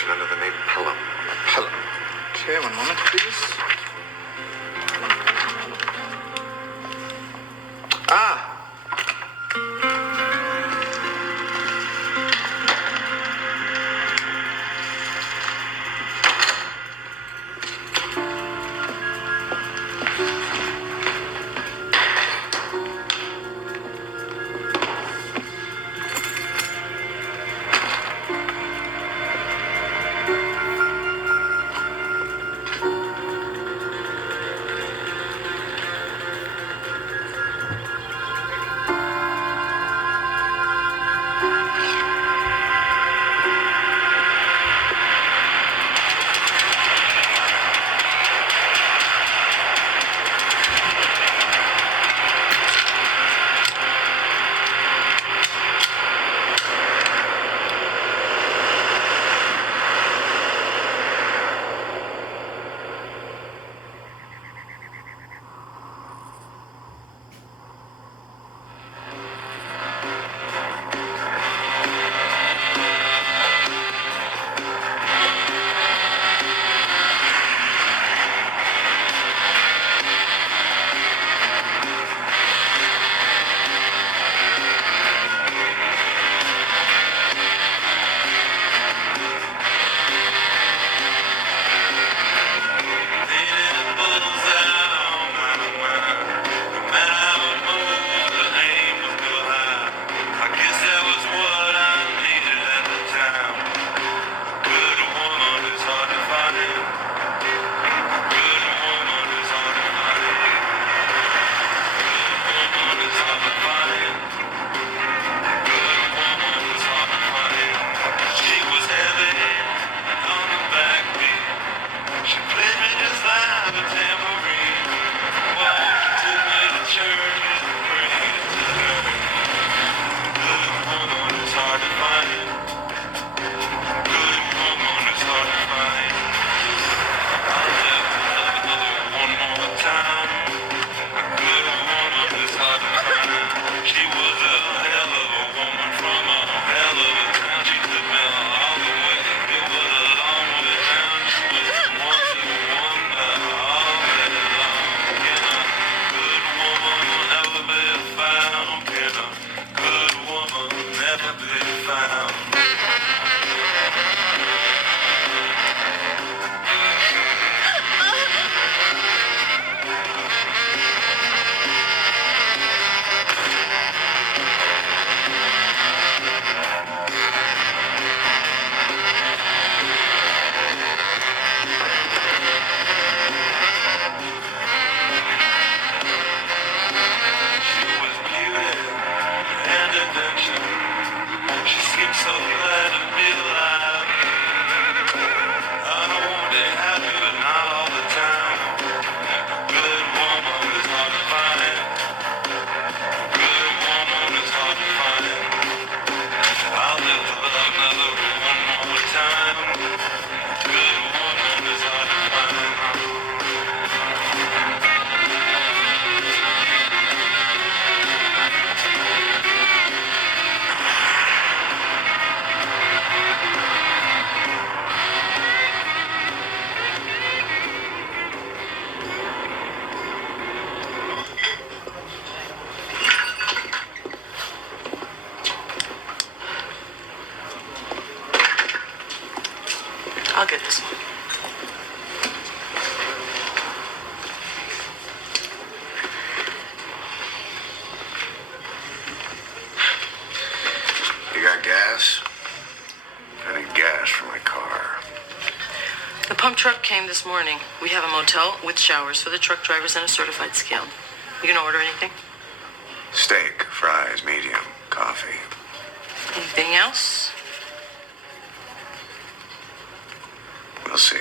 organization under the name Pelham. Pelham. Okay, one moment, please. Ah! I'll get this one. You got gas? I need gas for my car. The pump truck came this morning. We have a motel with showers for the truck drivers and a certified scale. You gonna order anything? Steak, fries, medium, coffee. Anything else? We'll see.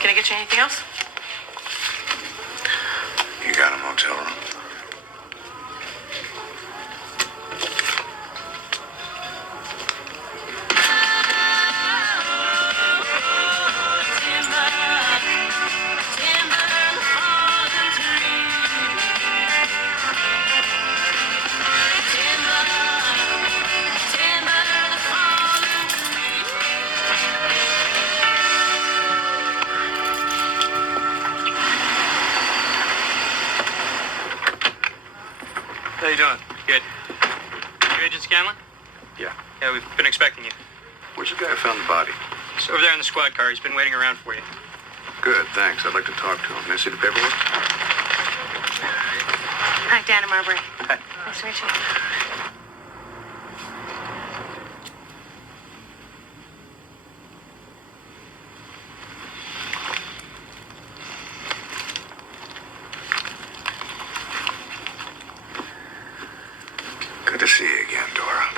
Can I get you anything else? You got a motel room? doing? Good. You Agent Scanlon? Yeah. Yeah, we've been expecting you. Where's the guy who found the body? It's over there in the squad car. He's been waiting around for you. Good, thanks. I'd like to talk to him. Can I see the paperwork? Hi, Dana Marbury. Hi. Nice to meet you. Good to see you again, Dora.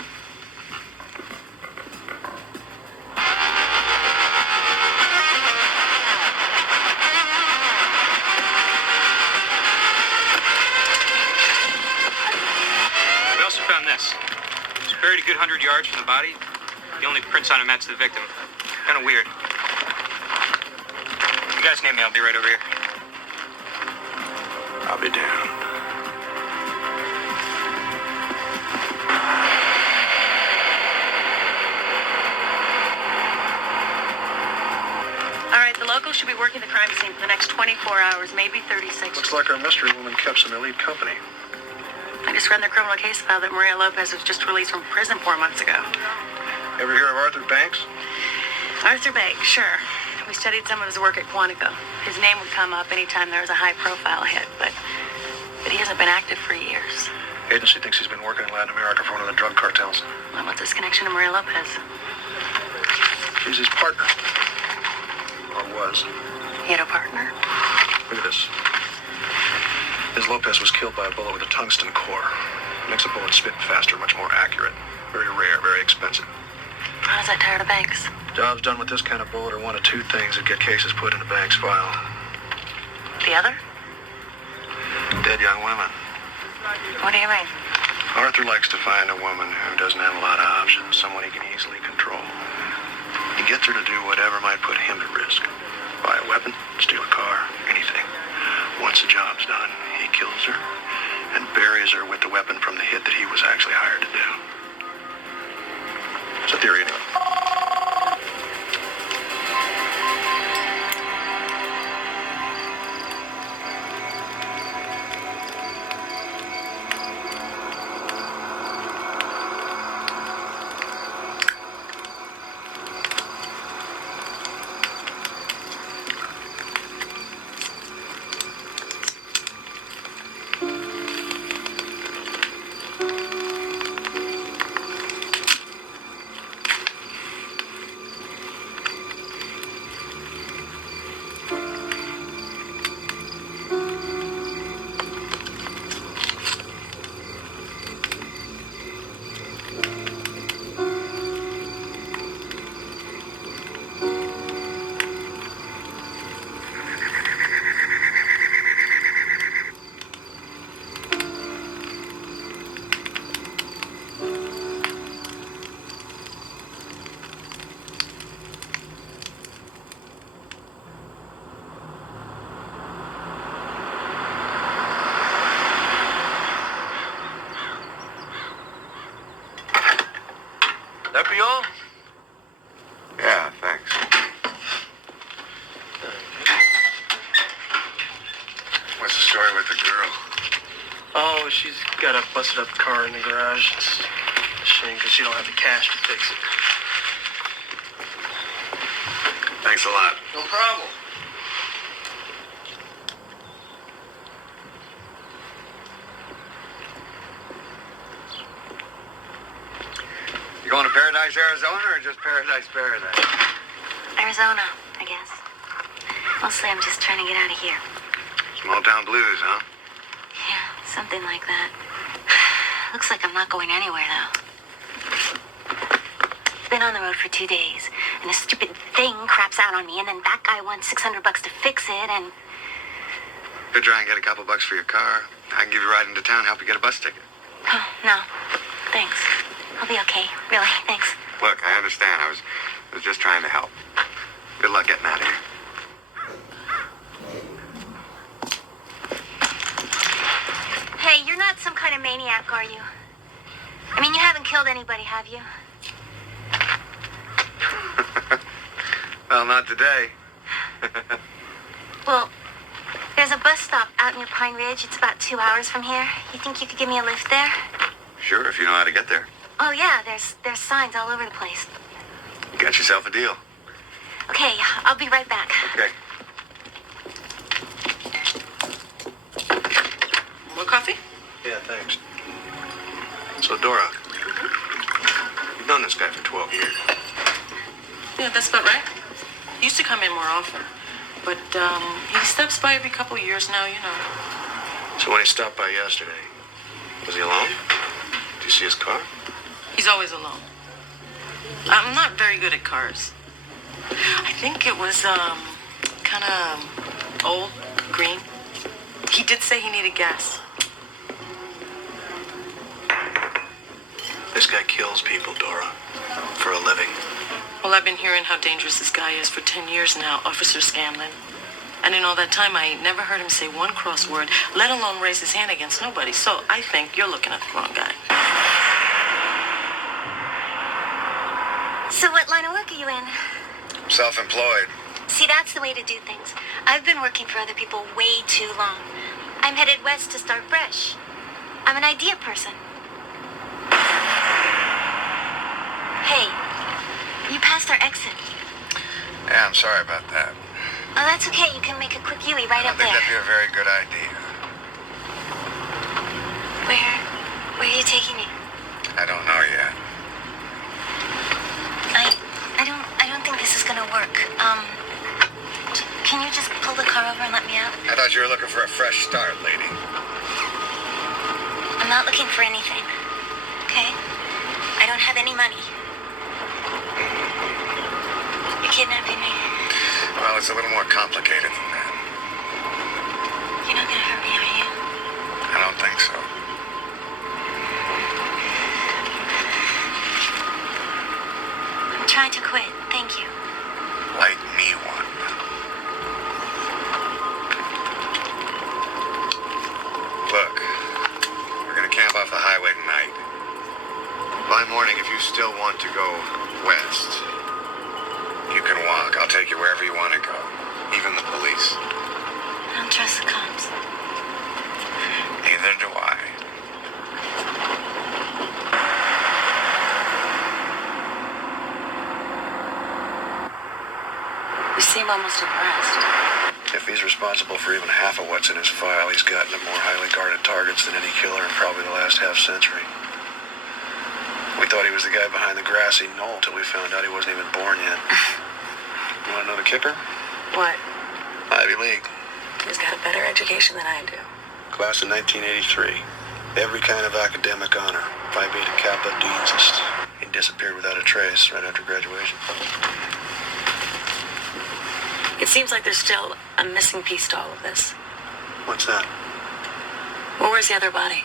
We also found this. It's buried a good 100 yards from the body. The only prints on it match the victim. Kind of weird. You guys need me. I'll be right over here. I'll be down. All right, the locals should be working the crime scene for the next 24 hours, maybe 36. Looks like our mystery woman kept some elite company. I just read in the criminal case file that Maria Lopez was just released from prison 4 months ago. Ever hear of Arthur Banks? Arthur Banks, sure. We studied some of his work at Quantico. His name would come up anytime there was a high-profile hit, but he hasn't been active for years. Agency thinks he's been working in Latin America for one of the drug cartels. Well, what's his connection to Maria Lopez? She's his partner. Or was. He had a partner? Look at this. Ms. Lopez was killed by a bullet with a tungsten core. Makes a bullet spit faster, much more accurate. Very rare, very expensive. How does that tie her to Banks? Jobs done with this kind of bullet are one of two things that get cases put in the Banks file. The other? Dead young women. What do you mean? Arthur likes to find a woman who doesn't have a lot of options, someone he can easily control. He gets her to do whatever might put him at risk. Buy a weapon, steal a car, anything. Once the job's done, he kills her and buries her with the weapon from the hit that he was actually hired to do. It's a theory anyway. That be all? Yeah, thanks. What's the story with the girl? Oh, she's got a busted up car in the garage. It's a shame because she don't have the cash to fix it. Thanks a lot. No problem. You going to Paradise, Arizona, or just Paradise? Arizona, I guess. Mostly I'm just trying to get out of here. Small town blues, huh? Yeah, something like that. Looks like I'm not going anywhere, though. Been on the road for 2 days, and a stupid thing craps out on me, and then that guy wants $600 to fix it, and... Could try and get a couple bucks for your car. I can give you a ride into town, help you get a bus ticket. Oh, no. Thanks. I'll be okay. Really, thanks. Look, I understand. I was just trying to help. Good luck getting out of here. Hey, you're not some kind of maniac, are you? I mean, you haven't killed anybody, have you? Well, not today. Well, There's a bus stop out near Pine Ridge. It's about 2 hours from here. You think you could give me a lift there? Sure, if you know how to get there. Oh, yeah, there's signs all over the place. You got yourself a deal. Okay, I'll be right back. Okay. More coffee? Yeah, thanks. So, Dora, you've known this guy for 12 years. Yeah, that's about right. He used to come in more often. But, he steps by every couple years now, you know. So when he stopped by yesterday, was he alone? Did you see his car? He's always alone. I'm not very good at cars. I think it was, kind of old, green. He did say he needed gas. This guy kills people, Dora, for a living. Well, I've been hearing how dangerous this guy is for 10 years now, Officer Scanlon. And in all that time, I ain't never heard him say one cross word, let alone raise his hand against nobody. So I think you're looking at the wrong guy. So what line of work are you in? Self-employed. See, that's the way to do things. I've been working for other people way too long. I'm headed west to start fresh. I'm an idea person. Hey, you passed our exit. Yeah, I'm sorry about that. Oh, that's okay. You can make a quick U-turn right I up don't think there. that'd be a very good idea. Where are you taking me? I don't know yet. I don't think this is gonna work. Can you just pull the car over and let me out? I thought you were looking for a fresh start, lady. I'm not looking for anything. Okay? I don't have any money. You're kidnapping me. Well, it's a little more complicated than that. You're not gonna hurt me, are you? I don't think so. I'm trying to quit. Thank you. Light me one. Look, we're gonna camp off the highway tonight. By morning, if you still want to go west, you can walk. I'll take you wherever you want to go. Even the police. I don't trust the cops. Neither do I. You seem almost impressed. If he's responsible for even half of what's in his file, he's gotten at more highly guarded targets than any killer in probably the last half century. We thought he was the guy behind the grassy knoll till we found out he wasn't even born yet. You want to know the kicker? What? Ivy League. He's got a better education than I do. Class of 1983. Every kind of academic honor. Phi Beta Kappa, Dean's. He disappeared without a trace right after graduation. It seems like there's still a missing piece to all of this. What's that? Well, where's the other body?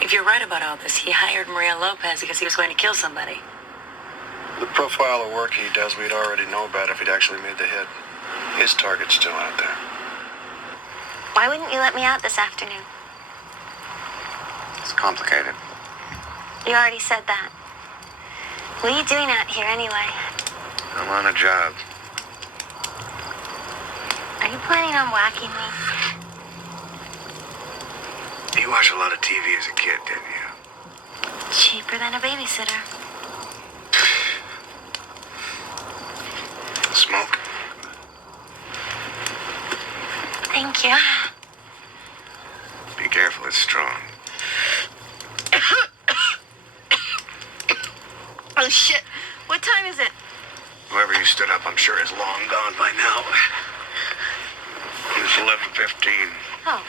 If you're right about all this, he hired Maria Lopez because he was going to kill somebody. The profile of work he does, we'd already know about if he'd actually made the hit. His target's still out there. Why wouldn't you let me out this afternoon? It's complicated. You already said that. What are you doing out here anyway? I'm on a job. Are you planning on whacking me? You watched a lot of TV as a kid, didn't you? Cheaper than a babysitter. Smoke? Thank you. Be careful, it's strong. Oh, shit. What time is it? Whoever you stood up, I'm sure is long gone by now. It's 11:15. Oh,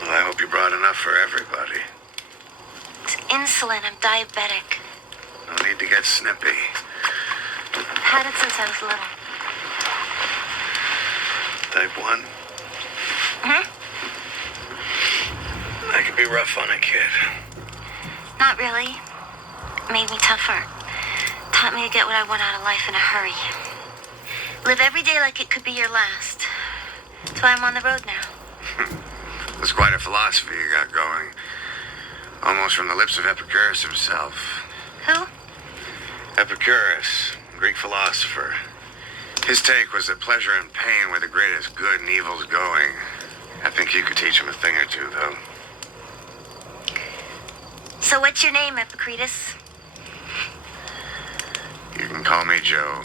Well, I hope you brought enough for everybody. it's insulin. I'm diabetic. No need to get snippy. Had it since I was little. Type 1? That could be rough on a kid. Not really. Made me tougher. Taught me to get what I want out of life in a hurry. Live every day like it could be your last. That's why I'm on the road now. That's quite a philosophy you got going. Almost from the lips of Epicurus himself. Who? Epicurus, Greek philosopher. His take was that pleasure and pain were the greatest good and evil's going. I think you could teach him a thing or two, though. So what's your name, Epicretus? You can call me Joe.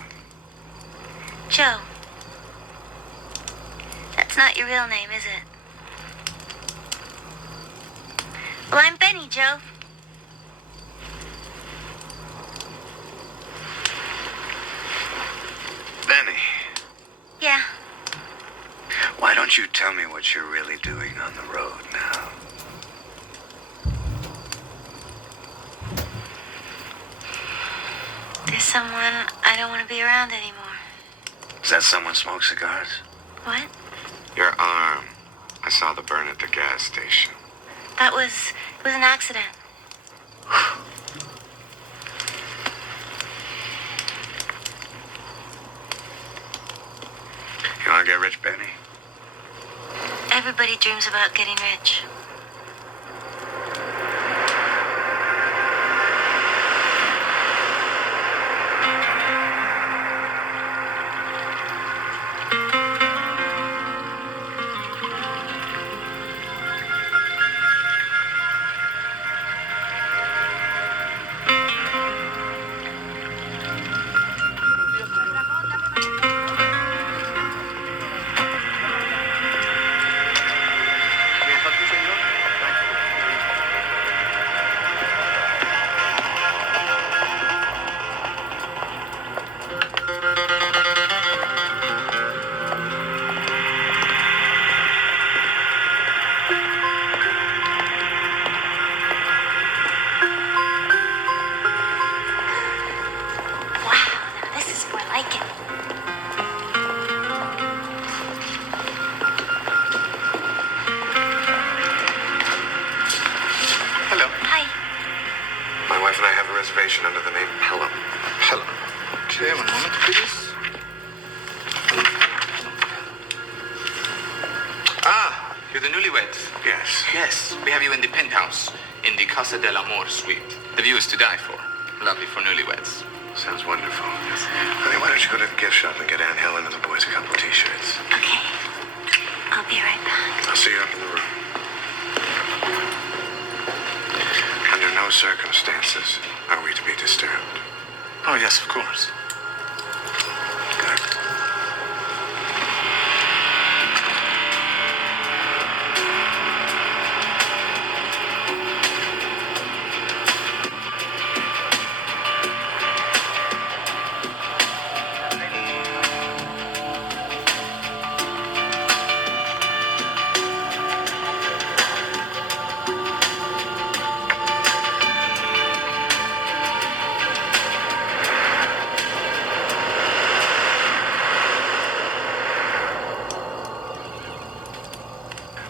Joe. That's not your real name, is it? Well, I'm Benny, Joe. Benny, Yeah. why don't you tell me what you're really doing on the road now? There's someone I don't want to be around anymore. Does that someone smoke cigars? What? Your arm. I saw the burn at the gas station. It was an accident. You want to get rich, Benny? Everybody dreams about getting rich. Under the name Pelham. Pelham. Okay, 1 moment, please. Ah, you're the newlyweds. Yes. Yes, we have you in the penthouse, in the Casa del Amor suite. The view is to die for. Lovely for newlyweds. Sounds wonderful. Honey, why don't you go to the gift shop and get Aunt Helen and the boys a couple t-shirts? Okay. I'll be right back. I'll see you up in the room. Under no circumstances are we to be disturbed. Oh, yes, of course. Good.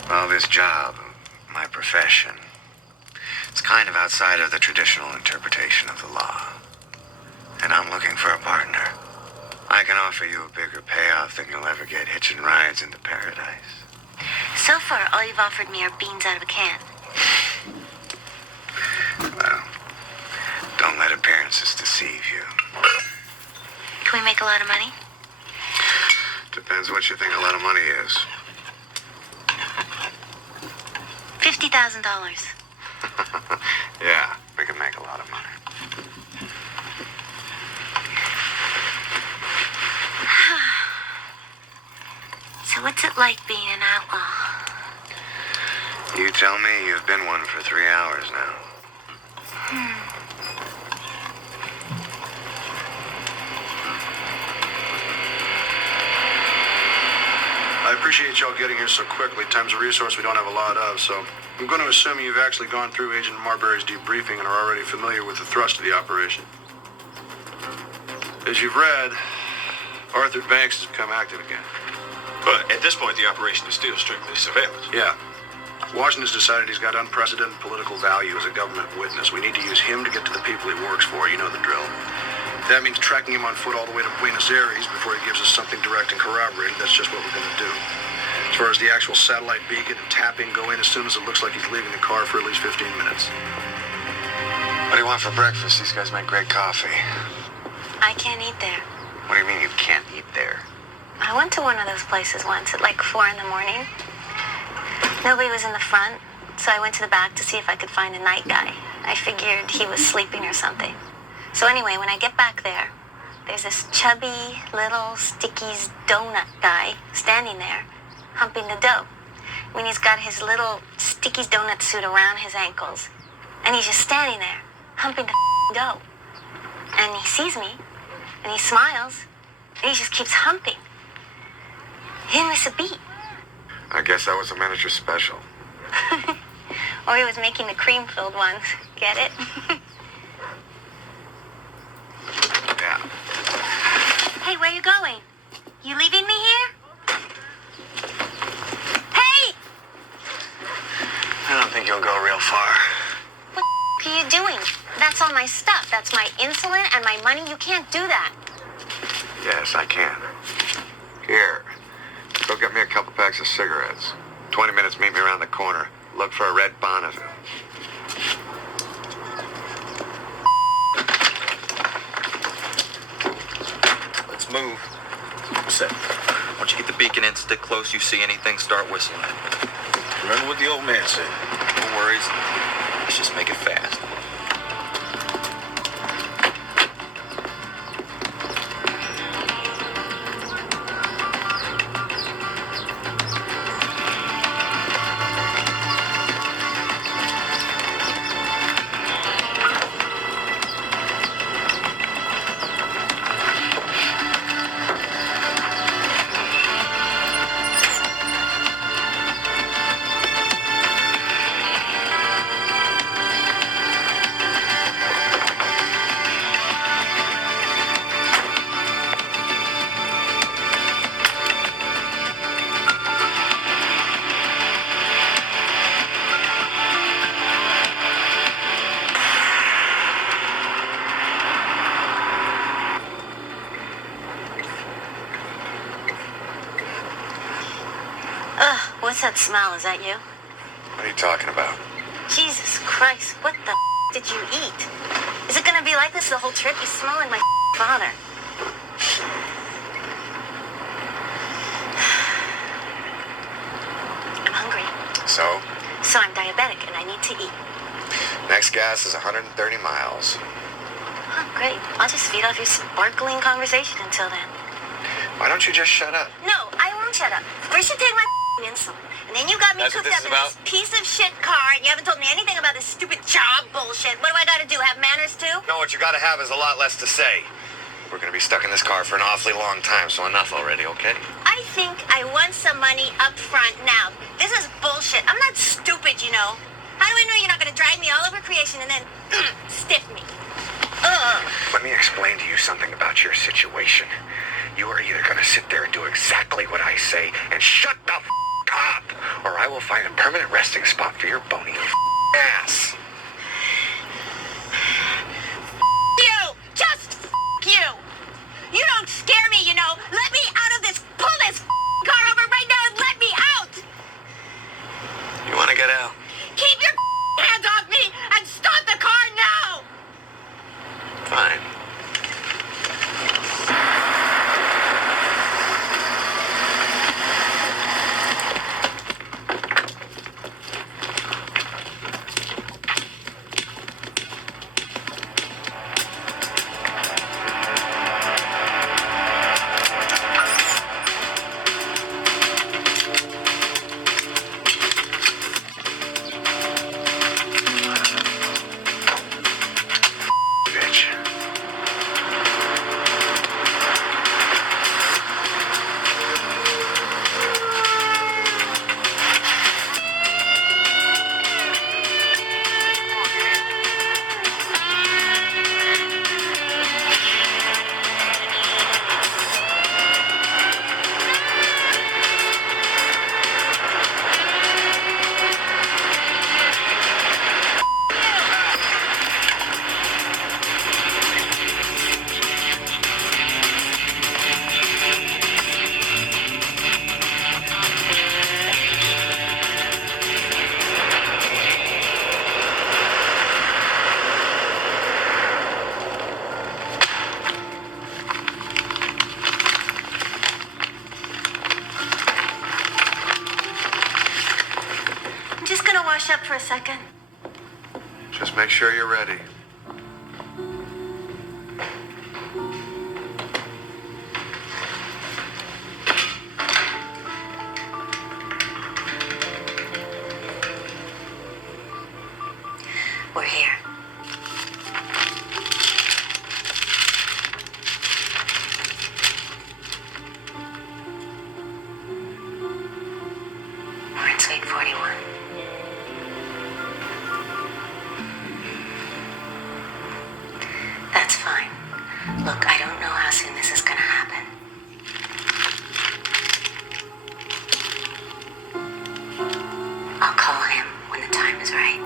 Well, this job, my profession, it's kind of outside of the traditional interpretation of the law. And I'm looking for a partner. I can offer you a bigger payoff than you'll ever get hitching rides into paradise. So far, all you've offered me are beans out of a can. Well, don't let appearances deceive you. Can we make a lot of money? Depends what you think a lot of money is. $50,000. Yeah, we can make a lot of money. So what's it like being an outlaw? You tell me. You've been one for 3 hours now. I appreciate y'all getting here so quickly. Time's a resource we don't have a lot of, so I'm going to assume you've actually gone through Agent Marbury's debriefing and are already familiar with the thrust of the operation. As you've read, Arthur Banks has become active again. But at this point, the operation is still strictly surveillance. Yeah. Washington's decided he's got unprecedented political value as a government witness. We need to use him to get to the people he works for. You know the drill. That means tracking him on foot all the way to Buenos Aires before he gives us something direct and corroborated. That's just what we're going to do. As far as the actual satellite beacon and tapping, go in as soon as it looks like he's leaving the car for at least 15 minutes. What do you want for breakfast? These guys make great coffee. I can't eat there. What do you mean you can't eat there? I went to one of those places once at like 4 in the morning. Nobody was in the front, so I went to the back to see if I could find a night guy. I figured he was sleeping or something. So anyway, when I get back there, there's this chubby little Sticky's donut guy standing there, humping the dough. I mean, he's got his little Sticky's donut suit around his ankles, and he's just standing there, humping the dough. And he sees me, and he smiles, and he just keeps humping. He didn't miss a beat. I guess that was a manager special. Or he was making the cream-filled ones. Get it? Yeah. Hey, where you going? You leaving me here? Hey! I don't think you'll go real far. What the are you doing? That's all my stuff. That's my insulin and my money. You can't do that. Yes, I can. Here. Go get me a couple packs of cigarettes. 20 minutes, meet me around the corner. Look for a red Bonneville. Let's move. Set. Once you get the beacon in, stick close. You see anything, start whistling. Remember what the old man said. No worries. Let's just make it fast. What's that smell? Is that you? What are you talking about? Jesus Christ, what the did you eat? Is it gonna be like this the whole trip? You smell like my father. I'm hungry. So? So I'm diabetic and I need to eat. Next gas is 130 miles. Oh, great. I'll just feed off your sparkling conversation until then. Why don't you just shut up? No, I won't shut up. First you take my insulin, and then you got me That's what cooked this up is in this piece of shit car, and you haven't told me anything about this stupid job bullshit. What do I gotta do, have manners too? No, what you gotta have is a lot less to say. We're gonna be stuck in this car for an awfully long time, so enough already, okay? I think I want some money up front now. This is bullshit. I'm not stupid, you know. How do I know you're not gonna drag me all over creation and then stiff me? Let me explain to you something about your situation. You are either gonna sit there and do exactly what I say and shut the up, or I will find a permanent resting spot for your bony ass. You! Just you! You don't scare me, you know. Let me out of this. Pull this car over right now and let me out! You wanna get out? Keep your hands off me and stop the car now! Fine. second? Just make sure you're ready. We're here. We're in Suite 41. That's fine. Look, I don't know how soon this is gonna happen. I'll call him when the time is right.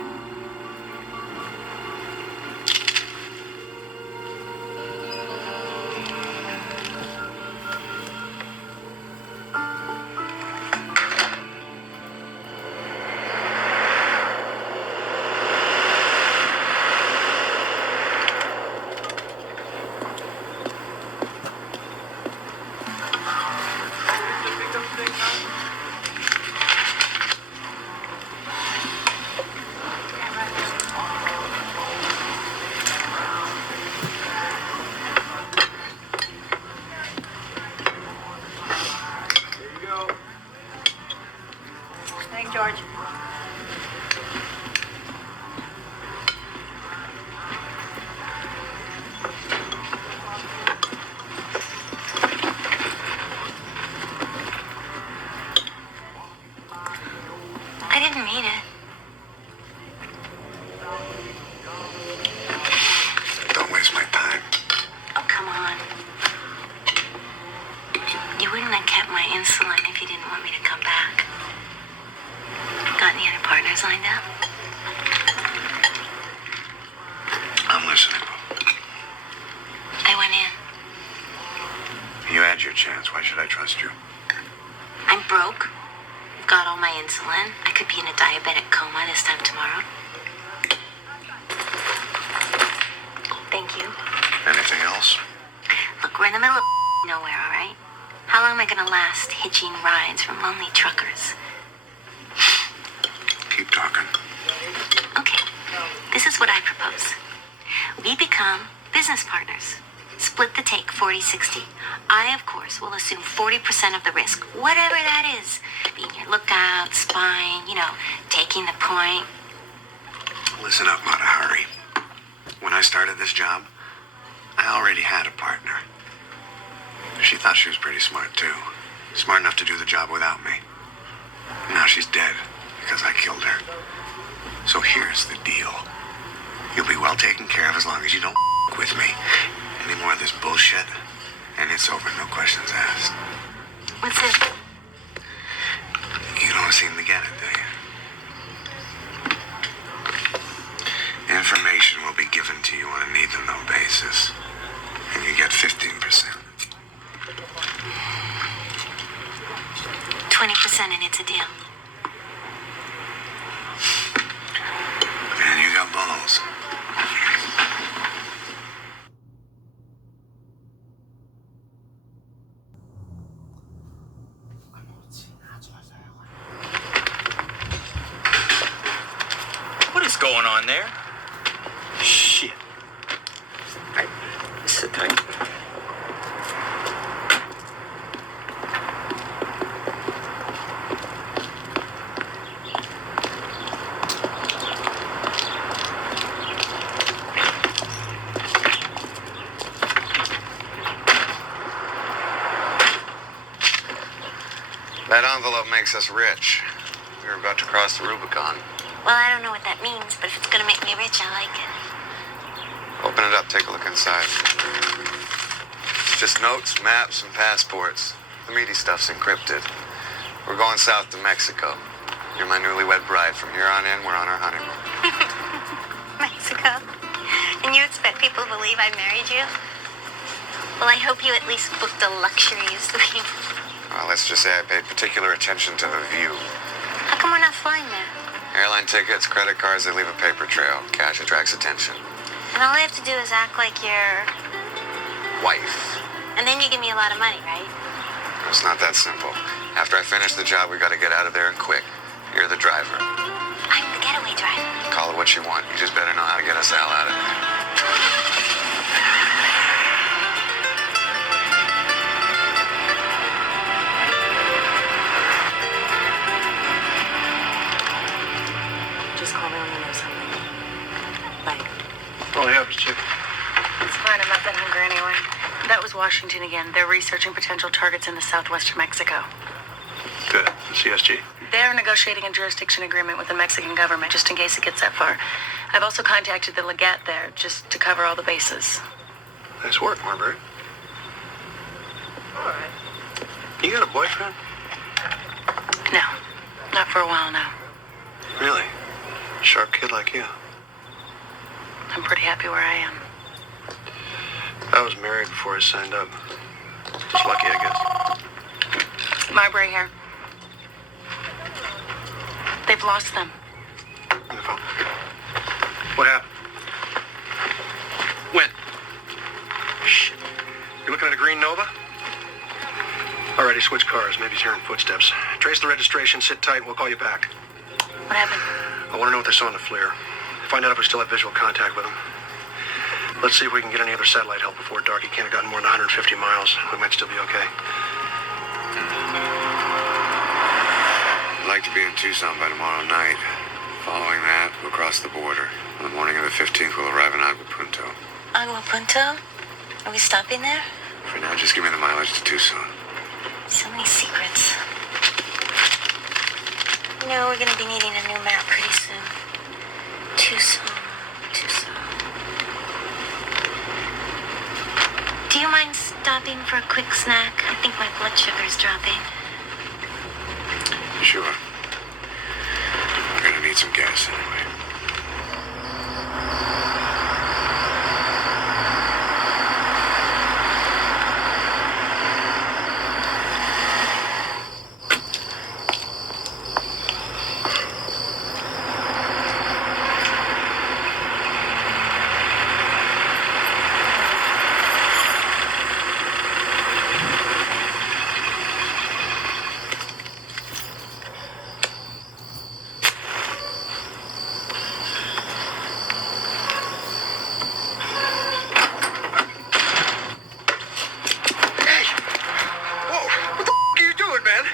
George. I didn't mean it. Don't waste my time. Oh, come on. You wouldn't have kept my insulin if you didn't want me to come back. Got any other partners lined up? I'm listening. I went in. You had your chance. Why should I trust you? I'm broke. I've got all my insulin. I could be in a diabetic coma this time tomorrow. Thank you. Anything else? Look, we're in the middle of nowhere, all right? How long am I gonna last hitching rides from lonely truckers? Keep talking. Okay, this is what I propose. We become business partners. Split the take 40-60. I, of course, will assume 40% of the risk, whatever that is. Being your lookout, spying, taking the point. Listen up, Mata Hari. When I started this job, I already had a partner. She thought she was pretty smart, too. Smart enough to do the job without me. Now she's dead because I killed her. So here's the deal. You'll be well taken care of as long as you don't with me. Any more of this bullshit, and it's over, no questions asked. What's this? You don't seem to get it, do you? Information will be given to you on a need-to-know basis, and you get 15%. 20% and it's a deal. Man, you got balls. What is going on there? Shit. All right, sit tight. That envelope makes us rich. We were about to cross the Rubicon. Well, I don't know what that means, but if it's gonna make me rich, I like it. Open it up, take a look inside. It's just notes, maps, and passports. The meaty stuff's encrypted. We're going south to Mexico. You're my newlywed bride. From here on in, we're on our honeymoon. Mexico? And you expect people to believe I married you? Well, I hope you at least booked a luxury suite. Well, let's just say I paid particular attention to the view. How come we're not flying there? Airline tickets, credit cards, they leave a paper trail. Cash attracts attention. And all I have to do is act like your Wife. And then you give me a lot of money, right? It's not that simple. After I finish the job, we gotta get out of there and quick. You're the driver. I'm the getaway driver. call it what you want. You just better know how to get us the hell out of there. Just call me when you know something. Bye. Oh, yeah, Chief. It's fine. I'm not that hungry anyway. That was Washington again. They're researching potential targets in the southwestern Mexico. Good. The CSG. They're negotiating a jurisdiction agreement with the Mexican government just in case it gets that far. I've also contacted the legate there just to cover all the bases. Nice work, Marbury. All right. You got a boyfriend? No, not for a while now. Really? Sharp kid like you. I'm pretty happy where I am. I was married before I signed up. Just lucky, I guess. Marbury here. They've lost them. On the phone. What happened? When? Shh. You looking at a green Nova? Alrighty, switch cars. Maybe he's hearing footsteps. Trace the registration, sit tight, and we'll call you back. What happened? I want to know what they saw in the FLIR. Find out if we still have visual contact with them. Let's see if we can get any other satellite help before dark. He can't have gotten more than 150 miles. We might still be okay. I'd like to be in Tucson by tomorrow night. Following that, we'll cross the border. On the morning of the 15th, we'll arrive in Agua Punto. Agua Punto? Are we stopping there? For now, just give me the mileage to Tucson. So many secrets. You know, we're gonna be needing a new map pretty soon. Tucson. Do you mind stopping for a quick snack? I think my blood sugar's dropping. Sure. We're gonna need some gas anyway.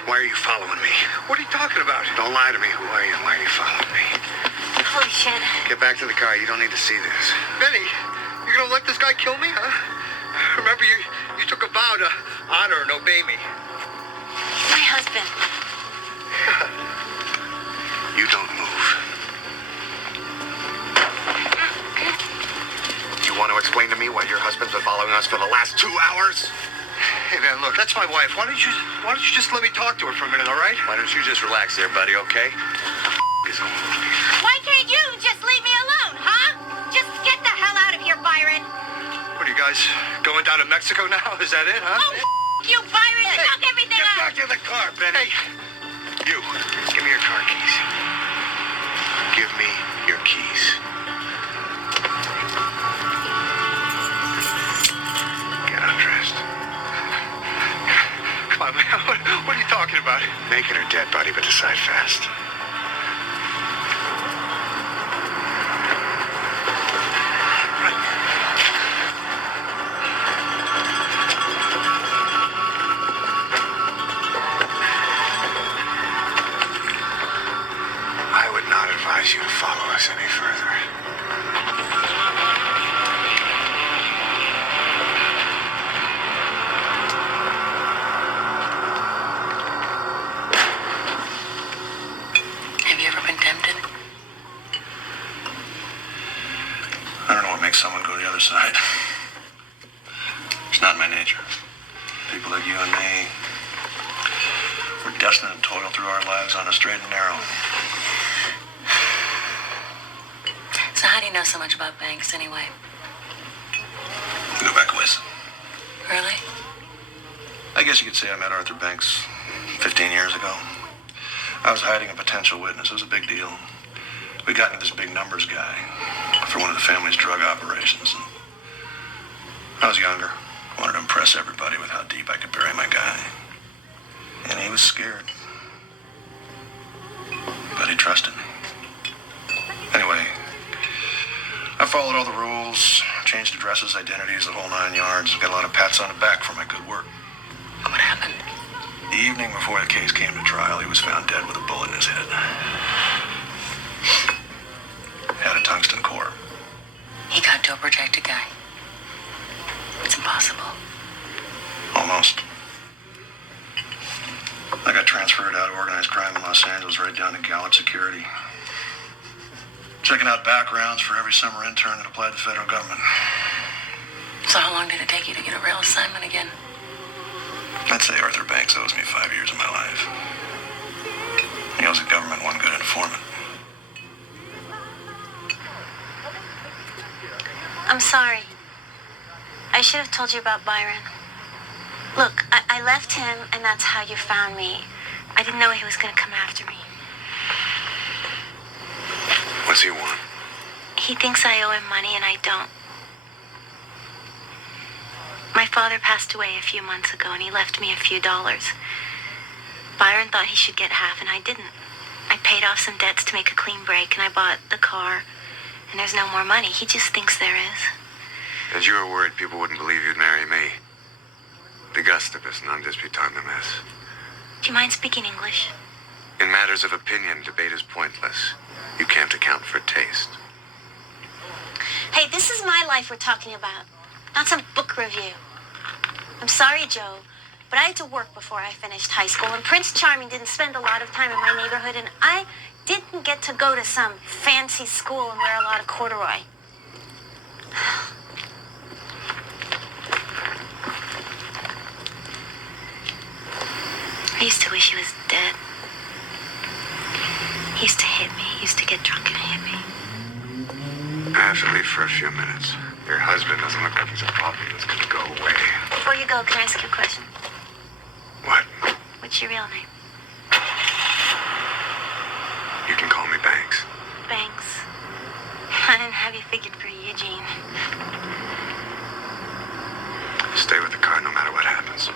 Why are you following me? What are you talking about? Don't lie to me. Who are you and why are you following me? Holy shit. Get back to the car. You don't need to see this. Benny, you gonna let this guy kill me, huh? Remember, you took a vow to honor and obey me. My husband. You don't move. You want to explain to me why your husband's been following us for the last 2 hours? Hey, man, look, that's my wife. Why don't you just let me talk to her for a minute, all right? Why don't you just relax there, buddy, okay? Why can't you just leave me alone, huh? Just get the hell out of here, Byron. What are you guys going down to Mexico now? Is that it, huh? Oh, you, Byron. Knock everything Get out. back in the car, Benny. You, give me your car keys. Give me your keys. Get undressed. Come on, man. What are you talking about? Making her dead, buddy, but decide fast. I would not advise you to follow us any further. Have you ever been tempted? I don't know what makes someone go to the other side. It's not in my nature. People like you and me, we're destined to toil through our lives on a straight and narrow. So how do you know so much about banks anyway? Go back a ways. Really? I guess you could say I met Arthur Banks 15 years ago. I was hiding a potential witness. It was a big deal. We got into this big numbers guy for one of the family's drug operations. And I was younger. Wanted to impress everybody with how deep I could bury my guy. And he was scared. But he trusted me. Anyway, I followed all the rules, changed addresses, identities, the whole 9 yards. Got a lot of pats on the back for my good work. What happened? The evening before the case came to trial, he was found dead with a bullet in his head. Had a tungsten core. He got to a protected guy. It's impossible. Almost. I got transferred out of organized crime in Los Angeles right down to Gallup Security. Checking out backgrounds for every summer intern that applied to the federal government. So how long did it take you to get a real assignment again? I'd say Arthur Banks owes me 5 years of my life. He owes the government one good informant. I'm sorry. I should have told you about Byron. Look, I left him, and that's how you found me. I didn't know he was going to come after me. What's he want? He thinks I owe him money, and I don't. My father passed away a few months ago, and he left me a few dollars. Byron thought he should get half, and I didn't. I paid off some debts to make a clean break, and I bought the car, and there's no more money. He just thinks there is. And you were worried people wouldn't believe you'd marry me. The Gustavus non disputavimus. Do you mind speaking English? In matters of opinion, debate is pointless. You can't account for taste. Hey, this is my life we're talking about, not some book review. I'm sorry, Joe, but I had to work before I finished high school, and Prince Charming didn't spend a lot of time in my neighborhood, and I didn't get to go to some fancy school and wear a lot of corduroy. I used to wish he was dead. He used to hit me. He used to get drunk and hit me. I have to leave for a few minutes. Your husband doesn't look like he's a problem that's going to go away. Before you go, can I ask you a question? What? What's your real name? You can call me Banks. Banks. I didn't have you figured for Eugene. Stay with the car no matter what happens.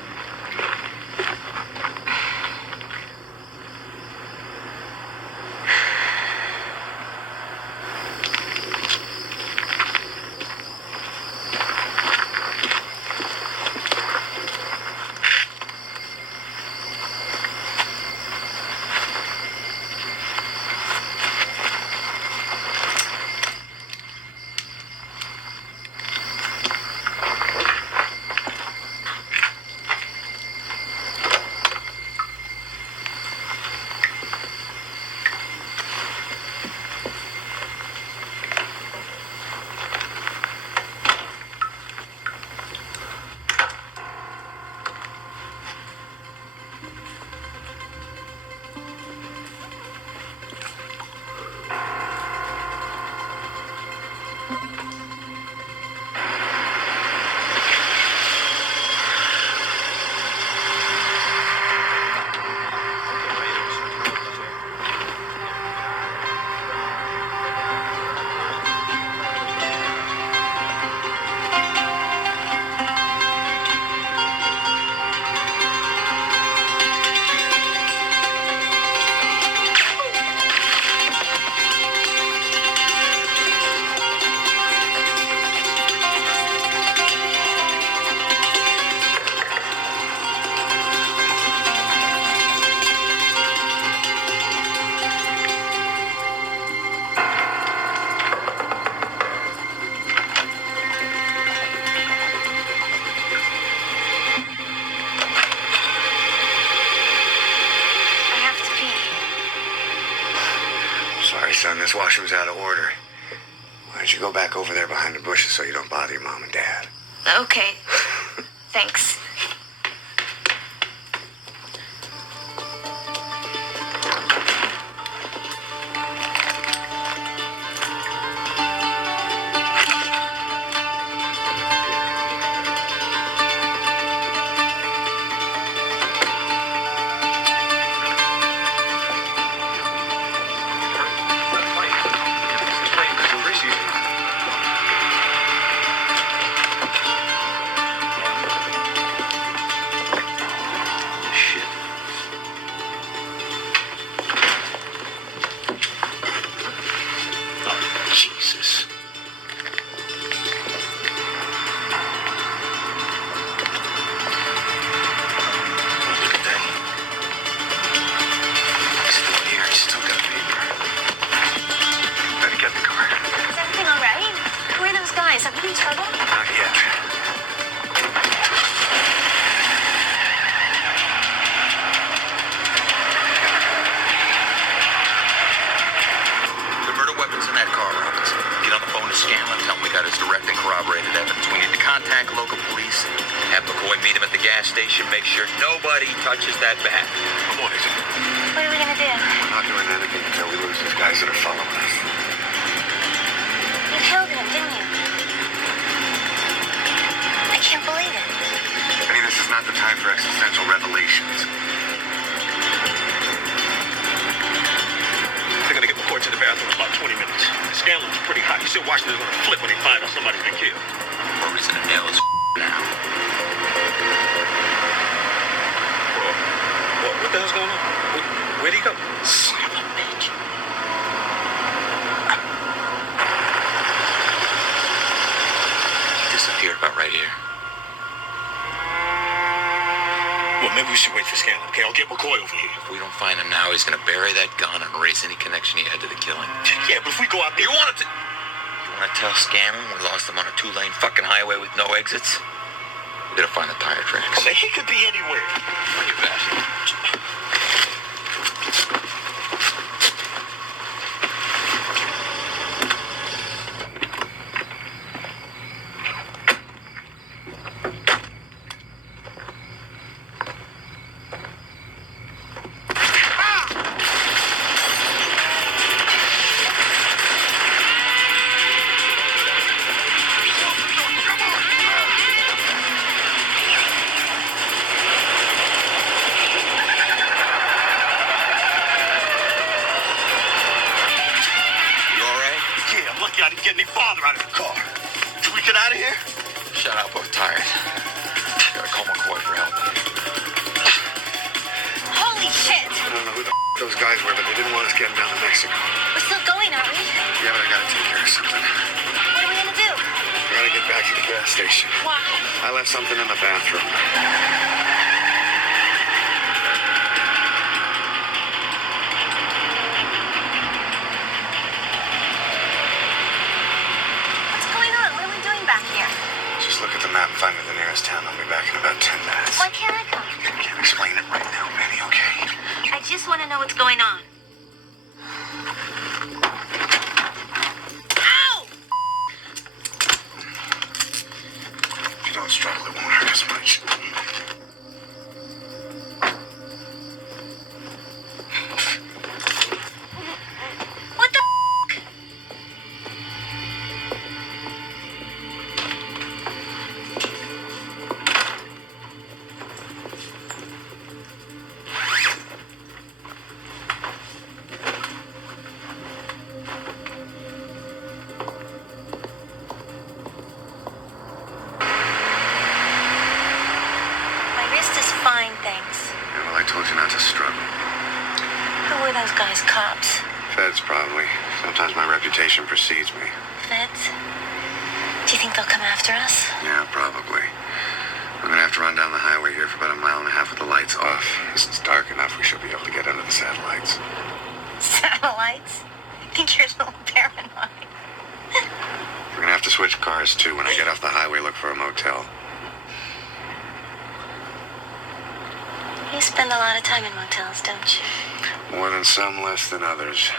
Son, this washroom's out of order. Why don't you go back over there behind the bushes so you don't bother your mom and dad? Okay. Thanks. gas station. Make sure nobody touches that bag. Come on, Agent. What are we gonna do? We're not doing anything until we lose these guys that are following us. You killed him, didn't you? I can't believe it. Benny, this is not the time for existential revelations. They're gonna get McCoy to the bathroom in about 20 minutes. The scandal's pretty hot. You see, Washington's gonna flip when they find out somebody's been killed. Murray's gonna nail his now. What the hell's going on? Where'd he go? Son of a bitch. He disappeared about right here. Well, maybe we should wait for Scanlon. Okay, I'll get McCoy over here. If we don't find him now, he's gonna bury that gun and erase any connection he had to the killing. Yeah, but if we go out there... You wanna tell Scanlon we lost him on a 2-lane fucking highway with no exits? We gotta find the tire tracks. Man, he could be anywhere. On your best. I didn't get any farther out of the car. Should we get out of here? Shut up, I'm tired. Gotta call McCoy for help. Holy shit! I don't know who the those guys were, but they didn't want us getting down to Mexico. We're still going, aren't we? Yeah, but I gotta take care of something. What are we gonna do? I gotta get back to the gas station. Why? I left something in the bathroom. What's going on? What are we doing back here? Just look at the map and find me the nearest town. I'll be back in about 10 minutes. Why can't I come? I can't explain it right now, Benny, okay? I just want to know what's going on. Ow! If you don't struggle, it won't hurt as much. What the My wrist is fine, thanks. Yeah, well, I told you not to struggle. Who were those guys? Cops? Feds, probably. Sometimes my reputation precedes me. Feds? Do you think they'll come after us? Yeah, probably. I'm gonna have to run down the highway here for about 1.5 miles with the lights off. It's dark enough, we should be able to get under the satellites. Satellites? I think you're a little paranoid. We're gonna have to switch cars, too. When I get off the highway, look for a motel. You spend a lot of time in motels, don't you? More than some, less than others.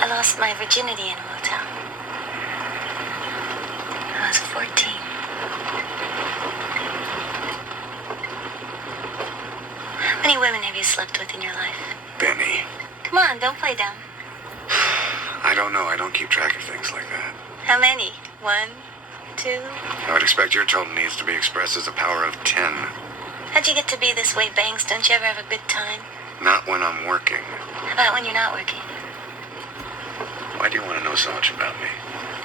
I lost my virginity in a motel. I was 14. How many women have you slept with in your life? Benny. Come on, don't play dumb. I don't know. I don't keep track of things like that. How many? 1, 2? I would expect your total needs to be expressed as a power of 10. How'd you get to be this way, Banks? Don't you ever have a good time? Not when I'm working. How about when you're not working? Why do you want to know so much about me?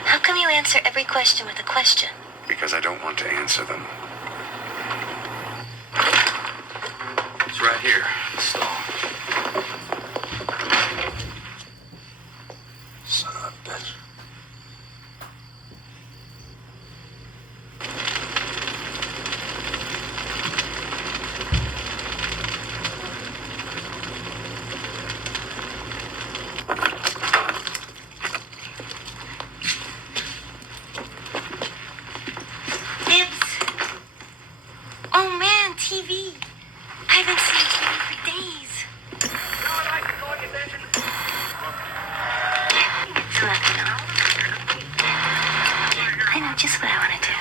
How come you answer every question with a question? Because I don't want to answer them. It's right here. The stall. Son of a bitch. Bibbs. Oh man, TV. I haven't seen TV for days. It's nothing. I know just what I want to do.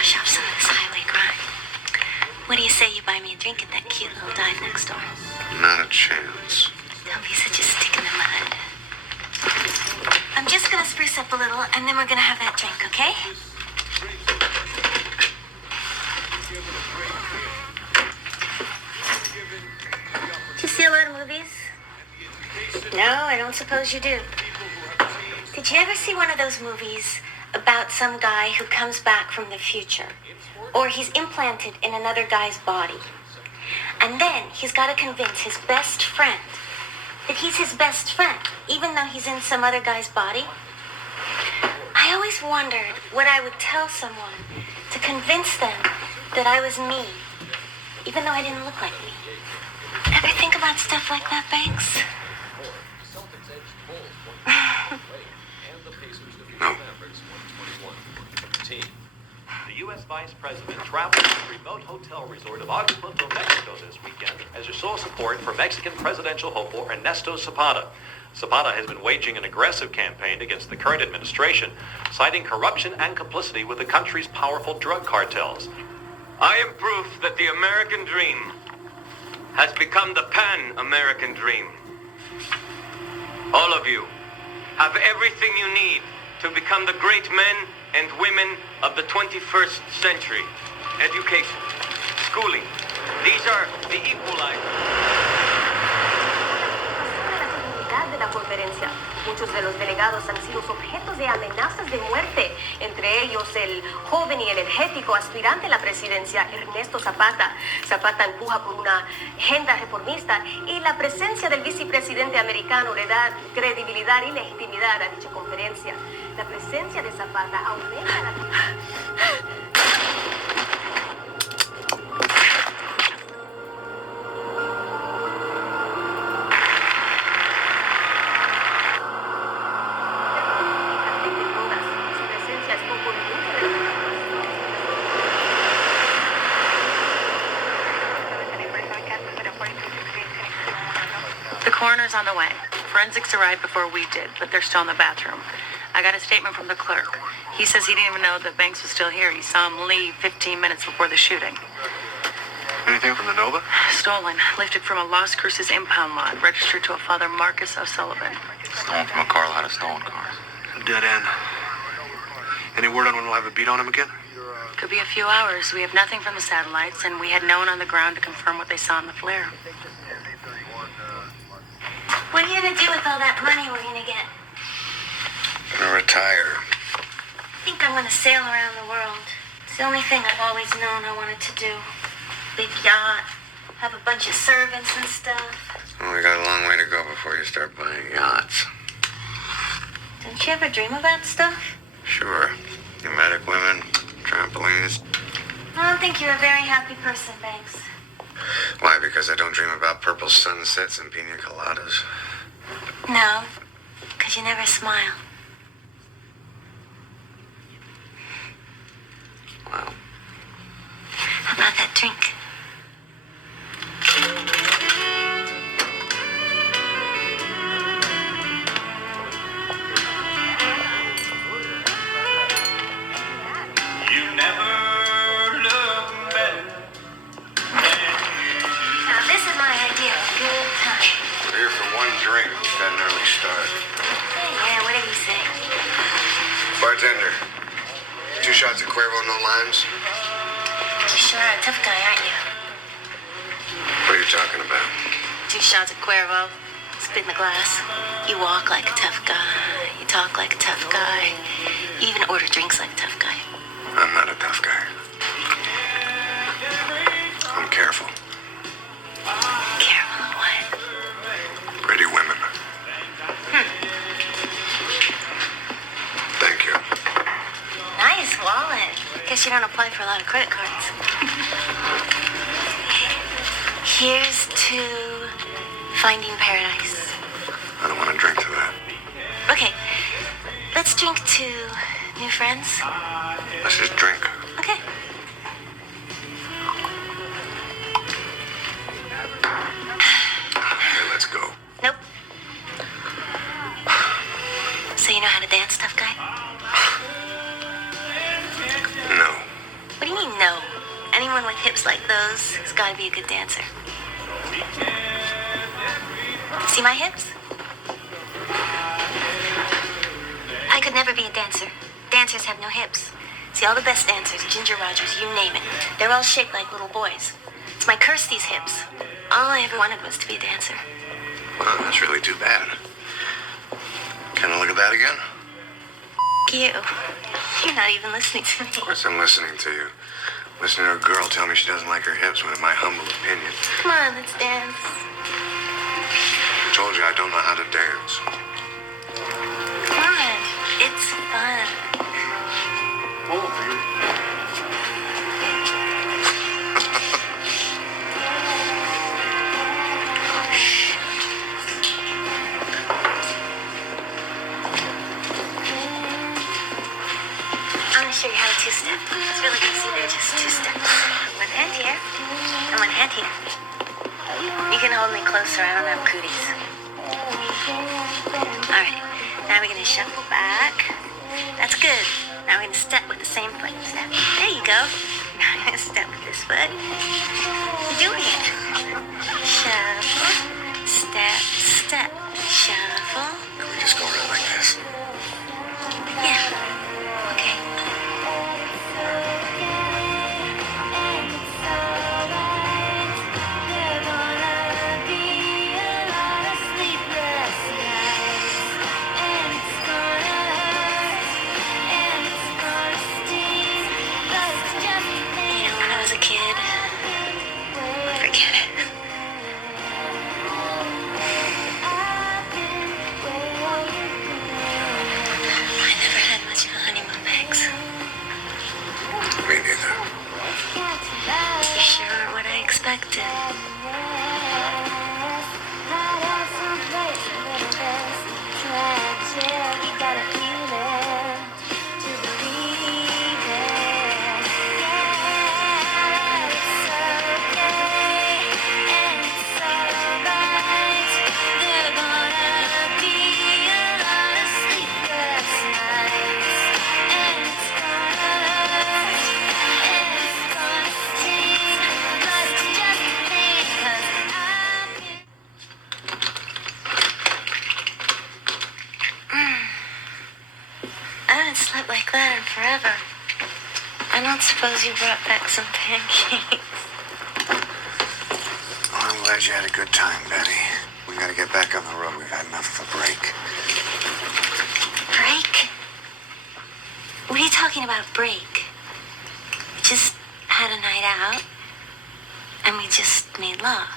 wash off some of this highway grime. What do you say you buy me a drink at that cute little dive next door? Not a chance. Don't be such a stick in the mud. I'm just gonna spruce up a little, and then we're gonna have that drink, okay? Do you see a lot of movies? No, I don't suppose you do. Did you ever see one of those movies about some guy who comes back from the future? Or he's implanted in another guy's body. And then he's got to convince his best friend that he's his best friend, even though he's in some other guy's body. I always wondered what I would tell someone to convince them that I was me, even though I didn't look like me. Ever think about stuff like that, Banks? No. The U.S. Vice President traveled to the remote hotel resort of Acapulco, Mexico this weekend as to show support for Mexican presidential hopeful Ernesto Zapata. Zapata has been waging an aggressive campaign against the current administration, citing corruption and complicity with the country's powerful drug cartels. I am proof that the American dream has become the Pan-American dream. All of you have everything you need to become the great men and women of the 21st century. Education, schooling, these are the equalizers. De la conferencia. Muchos de los delegados han sido objetos de amenazas de muerte, entre ellos el joven y energético aspirante a la presidencia, Ernesto Zapata. Zapata empuja por una agenda reformista y la presencia del vicepresidente americano le da credibilidad y legitimidad a dicha conferencia. La presencia de Zapata aumenta la... The coroner's on the way. Forensics arrived before we did, but they're still in the bathroom. I got a statement from the clerk. He says he didn't even know that Banks was still here. He saw him leave 15 minutes before the shooting. Anything from the Nova? Stolen. Lifted from a Las Cruces impound lot. Registered to a Father Marcus O'Sullivan. Stolen from a car lot of stolen cars. A dead end. Any word on when we'll have a beat on him again? Could be a few hours. We have nothing from the satellites, and we had no one on the ground to confirm what they saw in the flare. What are you gonna do with all that money we're gonna get? Gonna retire. I think I'm gonna sail around the world. It's the only thing I've always known I wanted to do. Big yacht, have a bunch of servants and stuff. Well, we got a long way to go before you start buying yachts. Don't you ever dream about stuff? Sure. Pneumatic women, trampolines. I don't think you're a very happy person, Banks. Why? Because I don't dream about purple sunsets and pina coladas. No, because you never smile. Wow. How about that drink? You never look better. Now, this is my idea of a good time. We're here for one drink. Got an early start. Yeah, whatever you say. Bartender, 2 shots of Cuervo, no limes? You sure are a tough guy, aren't you? What are you talking about? 2 shots of Cuervo, spit in the glass. You walk like a tough guy. You talk like a tough guy. You even order drinks like a tough guy. I'm not a tough guy. I'm careful. Careful of what? Pretty women. Thank you. Nice wallet. Guess you don't apply for a lot of credit cards. Here's to finding paradise. I don't want to drink to that. Okay, let's drink to new friends. Let's just drink. Okay. Okay, let's go. Nope. So you know how to dance, tough guy? No. how to be a good dancer. See my hips? I could never be a dancer. Dancers have no hips. See, all the best dancers, Ginger Rogers, you name it, they're all shaped like little boys. It's my curse, these hips. All I ever wanted was to be a dancer. Well, that's really too bad. Can I look at that again? You. You're not even listening to me. Of course I'm listening to you. Listening to a girl tell me she doesn't like her hips when, in my humble opinion. Come on, let's dance. I told you I don't know how to dance. Come on, it's fun. I'm gonna show you how to two-step. It's really easy. They're just two steps. One hand here, and one hand here. You can hold me closer. I don't have cooties. All right. Now we're gonna shuffle back. That's good. Now we're gonna step with the same foot. Step. There you go. Now we're gonna step with this foot. You're doing it. Shuffle. Step. Step. Shuffle. Can we just go around like this? Yeah. Okay. You know, when I was a kid, forget it. I never had much of a honeymoon, Max. Me neither. You sure aren't what I expected. I haven't slept like that in forever. I don't suppose you brought back some pancakes. Oh, I'm glad you had a good time, Betty. We gotta get back on the road. We've had enough of a break. Break? What are you talking about, break? We just had a night out, and we just made love.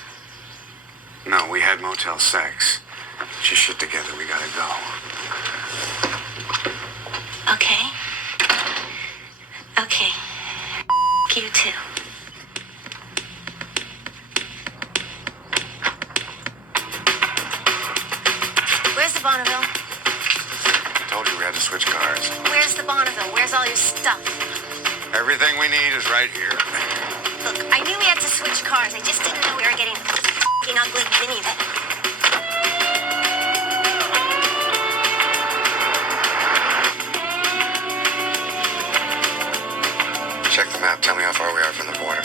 No, we had motel sex. Get your shit together. We gotta go. Okay. Okay. You too. Where's the Bonneville? I told you we had to switch cars. Where's the Bonneville? Where's all your stuff? Everything we need is right here. Look, I knew we had to switch cars. I just didn't know we were getting an ugly minivan. Check the map. Tell me how far we are from the border.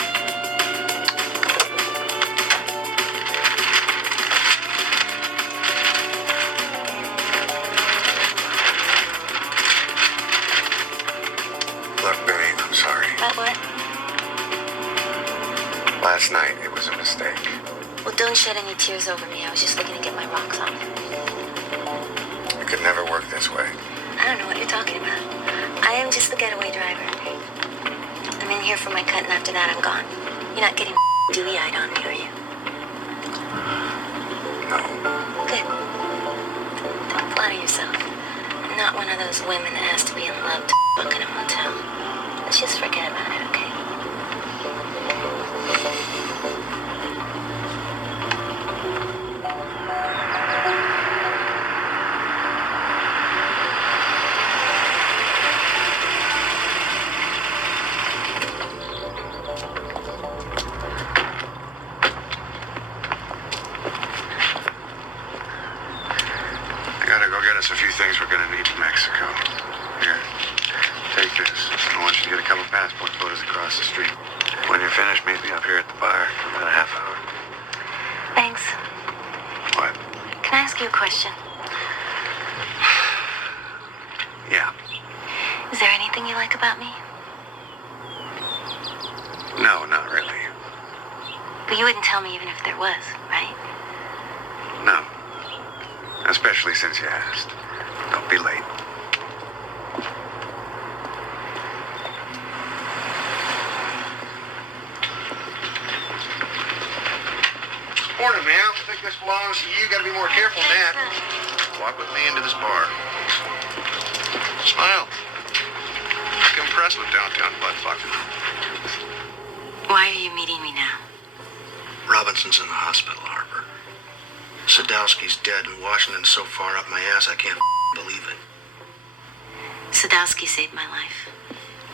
Look, Benny, I'm sorry. About what? Last night, it was a mistake. Well, don't shed any tears over me. I was just looking to get my rocks off. We could never work this way. I don't know what you're talking about. I am just the getaway driver. I'm in here for my cut, and after that, I'm gone. You're not getting dewy-eyed on me, are you? No. Good. Don't flatter yourself. I'm not one of those women that has to be in love to fuck in a motel. Let's just forget about it, okay? us a few things we're gonna need in Mexico. Here, take this. I want you to get a couple passport photos across you like about me? No, not really. But you wouldn't tell me even if there was, right? No. Especially since you asked. Don't be late. Morning, man. I think this belongs to you. Gotta be more careful than that. Walk with me into this bar. Smile. I'm impressed with downtown butt-fucking. Why are you meeting me now? Robinson's in the hospital, Harper. Sadowski's dead, and Washington's so far up my ass I can't believe it. Sadowski saved my life.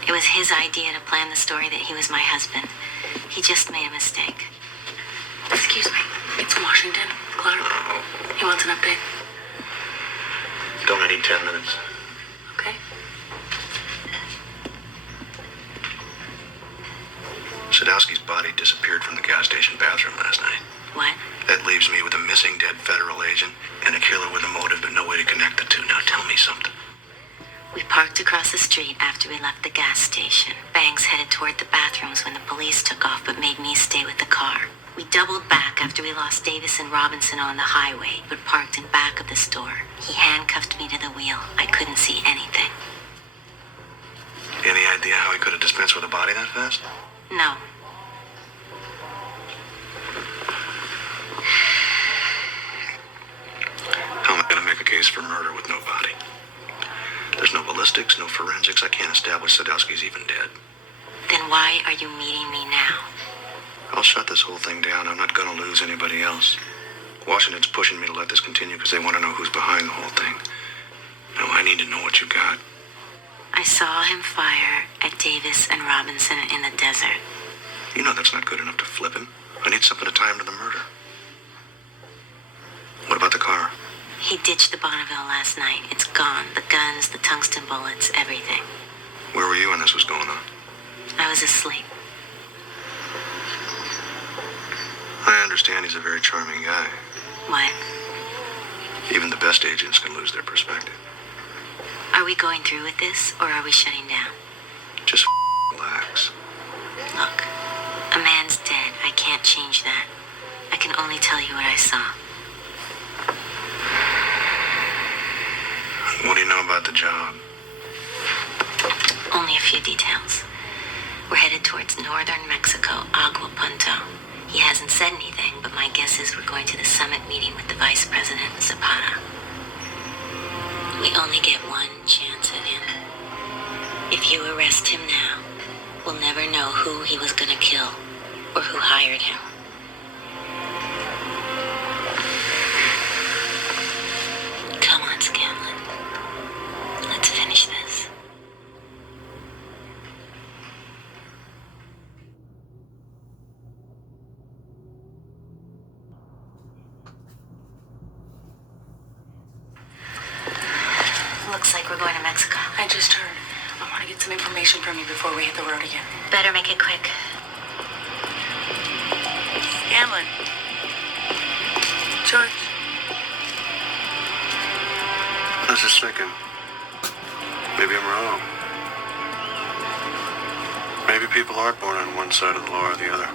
It was his idea to plan the story that he was my husband. He just made a mistake. Excuse me. It's Washington. Clark. He wants an update. Don't I need 10 minutes? Okay. Sadowski's body disappeared from the gas station bathroom last night. What? That leaves me with a missing dead federal agent and a killer with a motive but no way to connect the two. Now tell me something. We parked across the street after we left the gas station. Banks headed toward the bathrooms when the police took off but made me stay with the car. We doubled back after we lost Davis and Robinson on the highway, but parked in back of the store. He handcuffed me to the wheel. I couldn't see anything. Any idea how he could have dispensed with a body that fast? No. How am I going to make a case for murder with no body? There's no ballistics, no forensics. I can't establish Sadowski's even dead. Then why are you meeting me now? I'll shut this whole thing down. I'm not going to lose anybody else. Washington's pushing me to let this continue because they want to know who's behind the whole thing. Now, I need to know what you got. I saw him fire at Davis and Robinson in the desert. You know that's not good enough to flip him. I need something to tie him to the murder. What about the car? He ditched the Bonneville last night. It's gone. The guns, the tungsten bullets, everything. Where were you when this was going on? I was asleep. I understand he's a very charming guy. What? Even the best agents can lose their perspective. Are we going through with this, or are we shutting down? Just relax. Look, a man's dead. I can't change that. I can only tell you what I saw. What do you know about the job? Only a few details. We're headed towards northern Mexico, Agua Punto. He hasn't said anything, but my guess is we're going to the summit meeting with the Vice President, Zapata. We only get one chance at him. If you arrest him now, we'll never know who he was gonna kill or who hired him. Come on, Scanlon. Let's finish this. Looks like we're going to Mexico. I just heard. I want to get some information from you before we hit the road again. Better make it quick. Scanlon. George. I was just thinking, maybe I'm wrong. Maybe people aren't born on one side of the law or the other.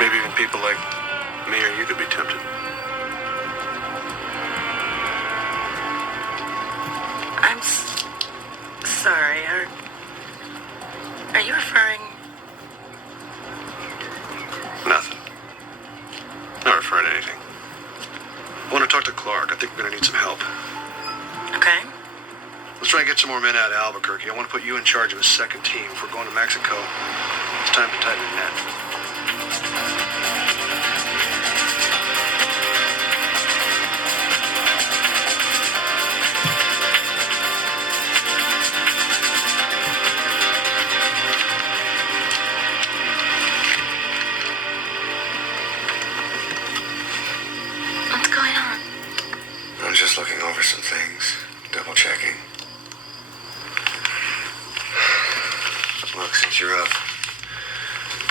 Maybe even people like me or you could be tempted. I'm sorry. Are you referring? Nothing. Not referring to anything. I want to talk to Clark. I think we're going to need some help. Okay. Let's try and get some more men out of Albuquerque. I want to put you in charge of a second team. If we're going to Mexico, it's time to tighten the net. What's going on? I'm just looking over some things, double checking. Look, since you're up,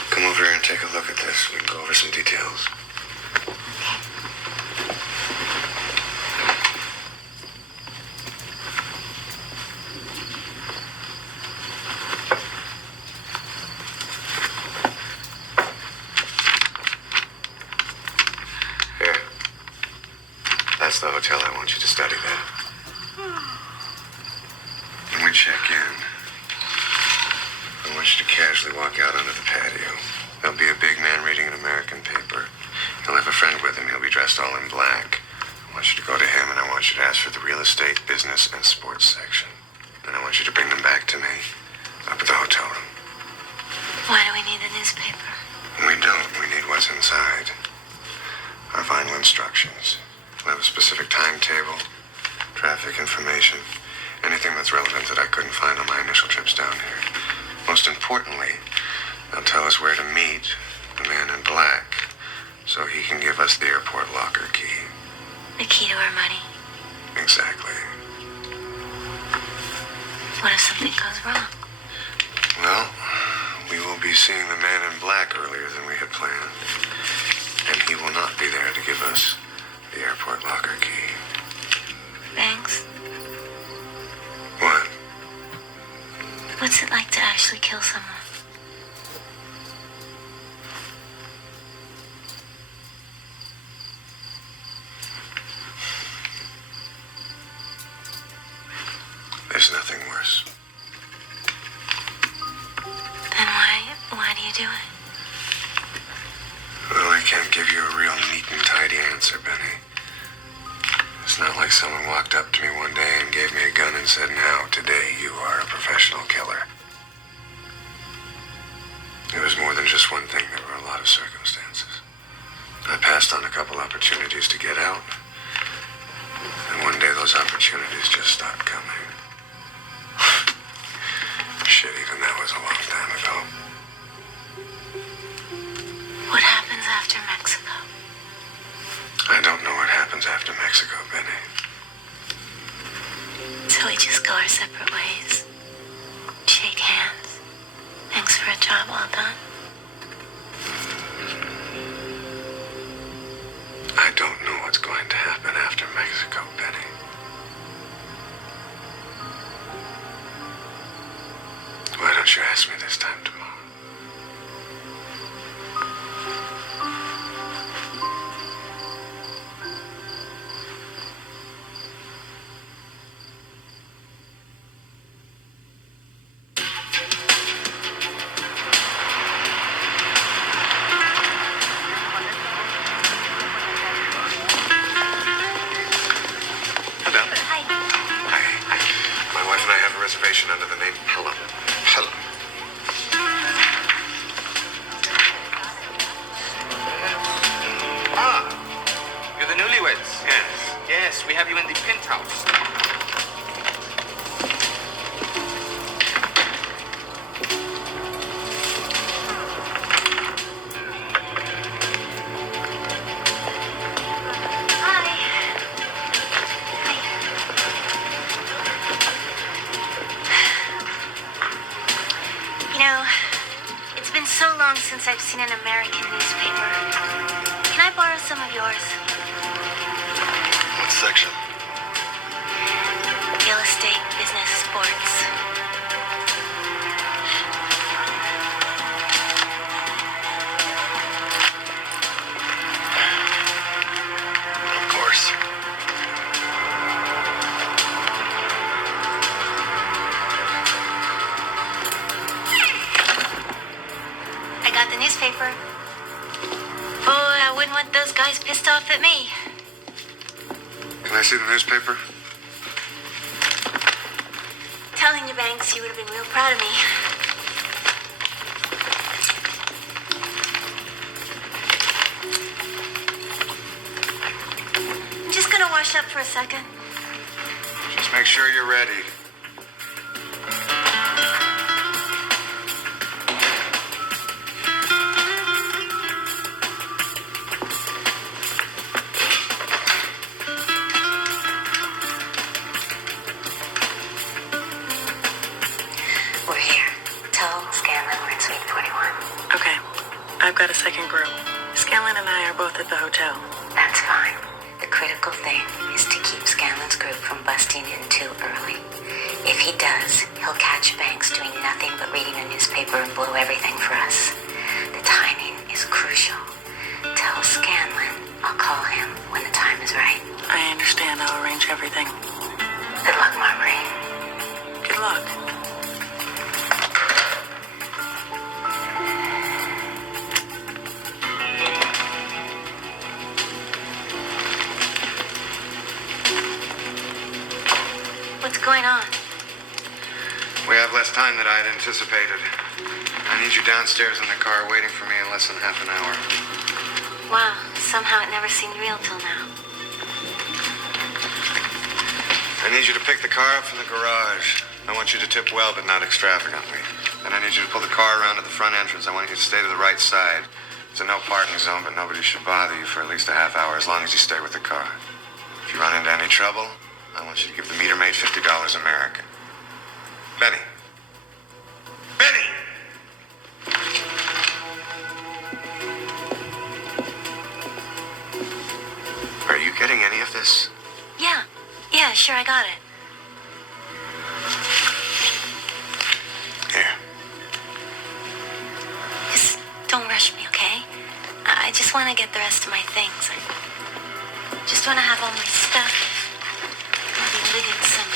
come over here and take a look at this. We can go over some details. business and sports section. And I want you to bring them back to me up at the hotel room. Why do we need the newspaper? We don't. We need what's inside. Our final instructions. We'll have a specific timetable, traffic information, anything that's relevant that I couldn't find on my initial trips down here. Most importantly, they'll tell us where to meet the man in black so he can give us the airport locker key. The key to our money. Exactly. What if something goes wrong? Well, we will be seeing the man in black earlier than we had planned. And he will not be there to give us the airport locker key. Banks? What? What's it like to actually kill someone? There's nothing worse. Then why do you do it? Well, I can't give you a real neat and tidy answer, Benny. It's not like someone walked up to me one day and gave me a gun and said, "Now, today, you are a professional killer." It was more than just one thing. There were a lot of circumstances. I passed on a couple opportunities to get out. And one day those opportunities just stopped coming. Shit, even that was a long time ago. What happens after Mexico? I don't know what happens after Mexico, Benny. So we just go our separate ways. Shake hands. Thanks for a job well done. I don't know what's going to happen after Mexico, Benny. Why don't you ask me this time tomorrow? Reservation under the name Pelham. Pelham. Ah, you're the newlyweds. Yes. Yes, we have you in the penthouse. Since I've seen an American newspaper. Can I borrow some of yours? What section? Real estate, business, sports. Of course. The newspaper. Boy, I wouldn't want those guys pissed off at me. Can I see the newspaper? Telling you, Banks, you would have been real proud of me. I'm just gonna wash up for a second. Just make sure you're ready. I've got a second group. Scanlon and I are both at the hotel. That's fine. The critical thing is to keep Scanlon's group from busting in too early. If he does, he'll catch Banks doing nothing but reading a newspaper and blow everything for us. The timing is crucial. Tell Scanlon I'll call him when the time is right. I understand. I'll arrange everything. Good luck, Marbury. Good luck. We have less time than I had anticipated. I need you downstairs in the car waiting for me in less than half an hour. Wow, somehow it never seemed real till now. I need you to pick the car up from the garage. I want you to tip well, but not extravagantly. Then I need you to pull the car around to the front entrance. I want you to stay to the right side. It's a no parking zone, but nobody should bother you for at least a half hour as long as you stay with the car. If you run into any trouble, I want you to give the meter maid $50 American. Benny. Benny! Are you getting any of this? Yeah, sure, I got it. Here. Just don't rush me, okay? I just want to get the rest of my things. I just want to have all my stuff. I'll be living some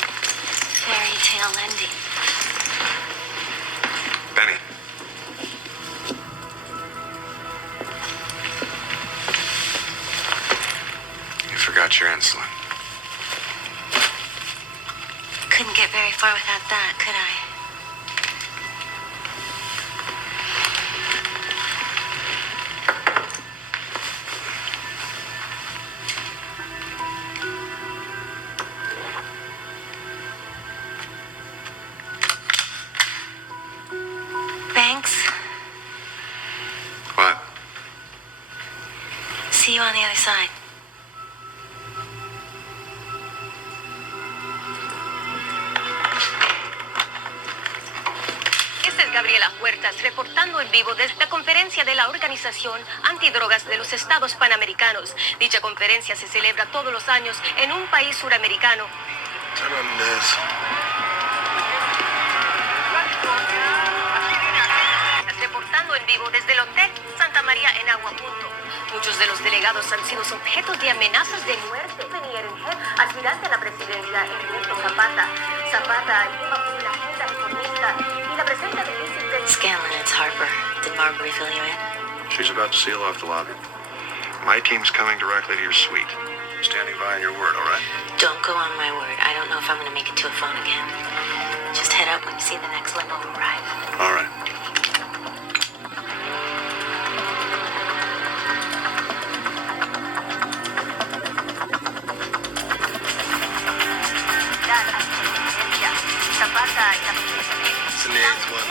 fairy tale ending. Benny. You forgot your insulin. Couldn't get very far without that, could I? Banks? What? See you on the other side. Gabriela Huertas, reportando en vivo desde la conferencia de la Organización Antidrogas de los Estados Panamericanos. Dicha conferencia se celebra todos los años en un país suramericano. Reportando en vivo desde el Hotel Santa María en Aguapunto. Muchos de los delegados han sido objetos de amenazas de muerte. Aspirante a la presidencia, Ernesto Zapata. Zapata lleva por una agenda reformista y la presenta difícil. Scanlon, it's Harper. Did Marbury refill you in? She's about to seal off the lobby. My team's coming directly to your suite. Standing by on your word, all right? Don't go on my word. I don't know if I'm going to make it to a phone again. Just head up when you see the next limo arrive. All right. It's the next one.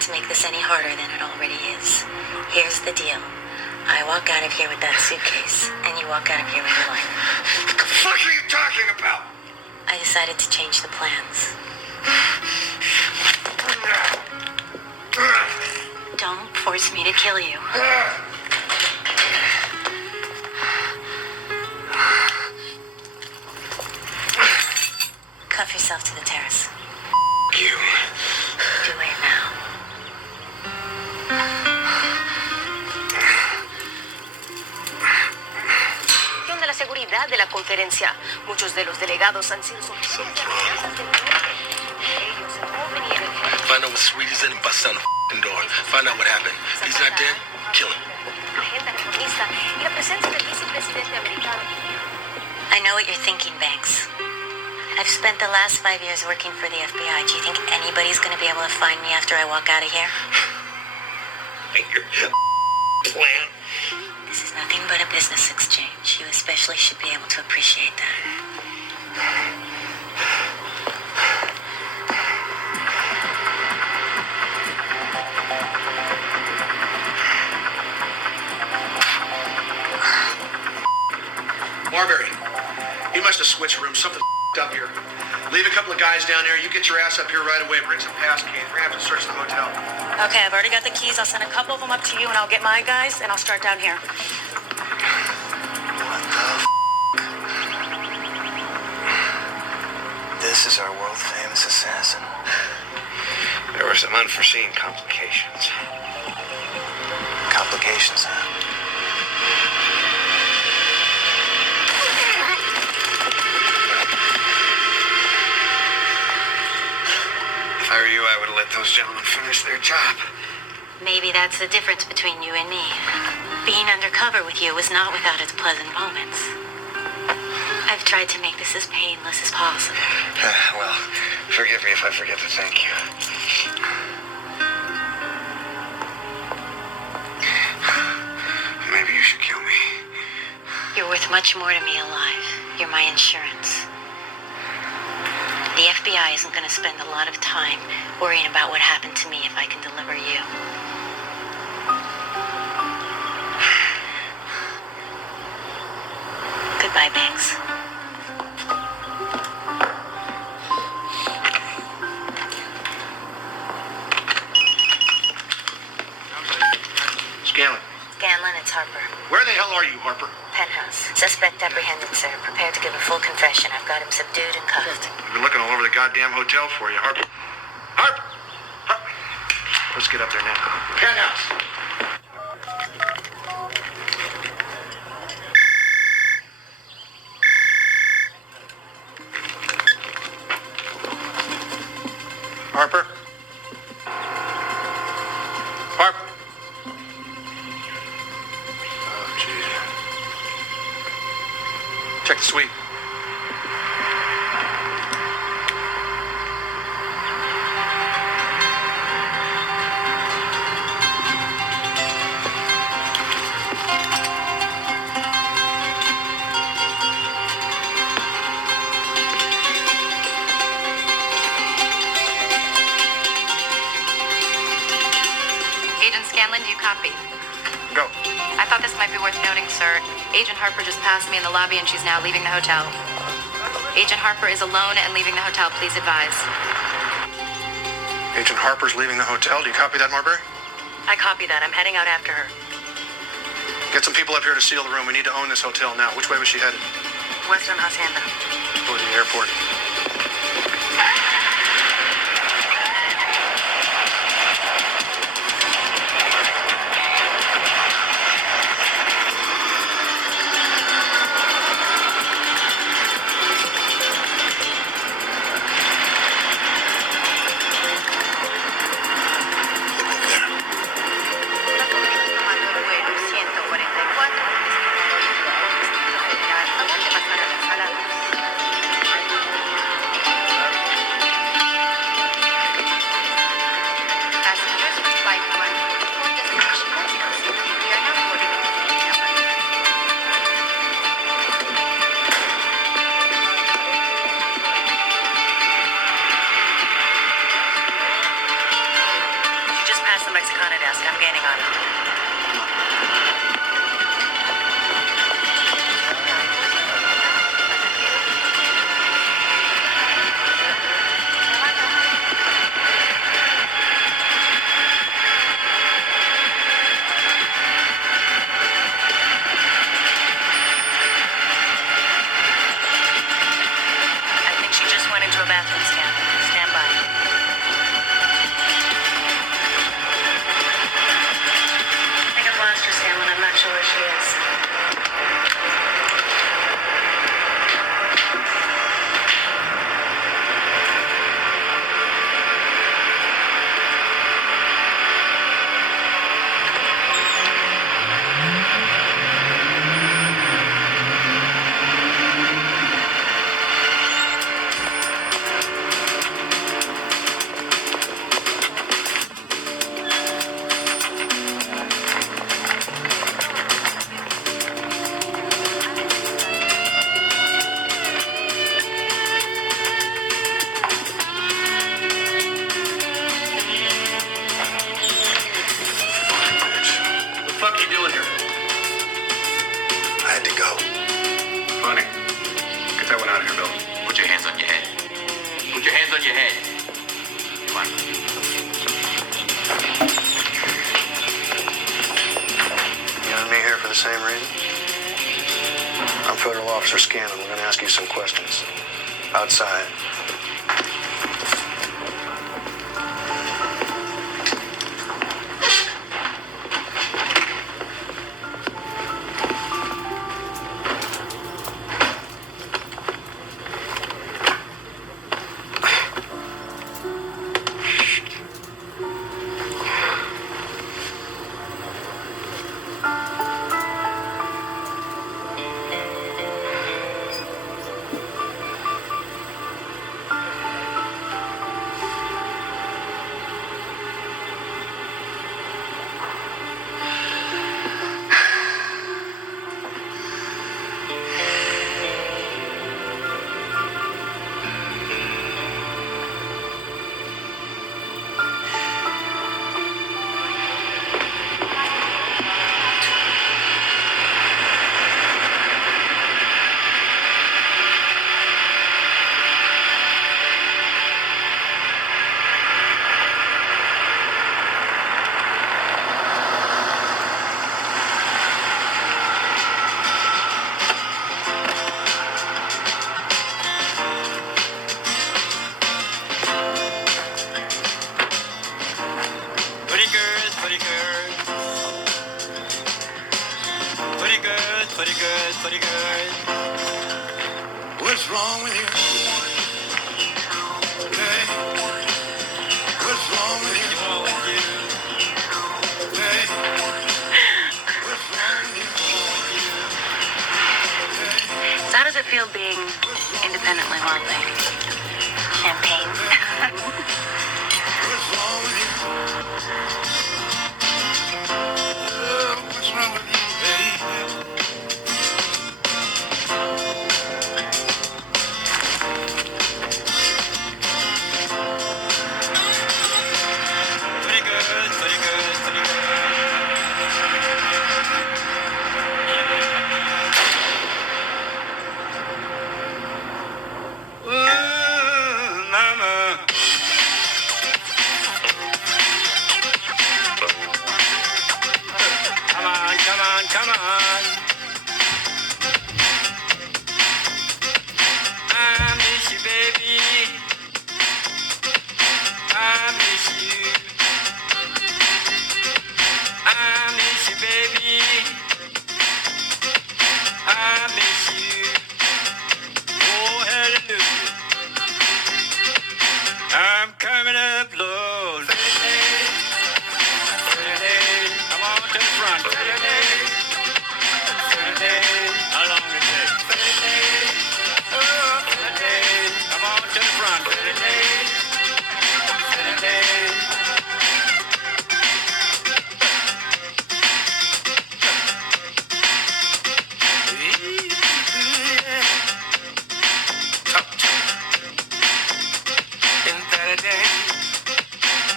To make this any harder than it already is. Here's the deal. I walk out of here with that suitcase, and you walk out of here with your life. What the fuck are you talking about? I decided to change the plans. Don't force me to kill you. Cuff yourself to the terrace. You. Do it now. De la seguridad realidad de la conferencia. Muchos de los delegados han sido sometidos a amenazas de muerte. Ellos, el joven y el ejército. Find out what suite he's in and bust down the f***ing door. Find out what happened. If he's not dead, kill him. La agenda reformista y la presencia del vicepresidente americano. I know what you're thinking, Banks. I've spent the last 5 years working for the FBI. Do you think anybody's going to be able to find me after I walk out of here? Your plan. This is nothing but a business exchange. You especially should be able to appreciate that. Marbury, he must have switched rooms. Something up here. Leave a couple of guys down there. You get your ass up here right away. Bring some pass keys. We're gonna have to search the hotel. Okay, I've already got the keys. I'll send a couple of them up to you, and I'll get my guys, and I'll start down here. This is our world-famous assassin. There were some unforeseen complications. Complications, huh? If I were you, I would have let those gentlemen finish their job. Maybe that's the difference between you and me. Being undercover with you was not without its pleasant moments. I've tried to make this as painless as possible. Well, forgive me if I forget to thank you. Maybe you should kill me. You're worth much more to me alive. You're my insurance. The FBI isn't going to spend a lot of time worrying about what happened to me if I can deliver you. Goodbye, Banks. Scanlon. Scanlon, it's Harper. Where the hell are you, Harper? Penthouse. Suspect apprehended, sir. Prepared to give a full confession. I've got him subdued and cuffed. I've been looking all over the goddamn hotel for you, Harper. Harper! Let's get up there now. Penthouse! Harper? Harper? Oh, jeez. Check the suite. Agent Scanlon, do you copy? Go. I thought this might be worth noting, sir. Agent Harper just passed me in the lobby and she's now leaving the hotel. Agent Harper is alone and leaving the hotel. Please advise. Agent Harper's leaving the hotel. Do you copy that, Marbury? I copy that. I'm heading out after her. Get some people up here to seal the room. We need to own this hotel now. Which way was she headed? Western Hacienda. Go to the airport. You and me here for the same reason? I'm Federal Officer Scanlon. We're going to ask you some questions. Outside. What's wrong with you? Hey, what's wrong with you? Hey, what's wrong with you? So how does it feel being independently wealthy? Champagne. What's wrong with you? What's wrong with you, baby? Come on. I miss you, baby. I miss you. I miss you, baby. I miss you. Oh, hallelujah. I'm coming up, Lord. Come on to the front. How long it take? Oh, come on to the front.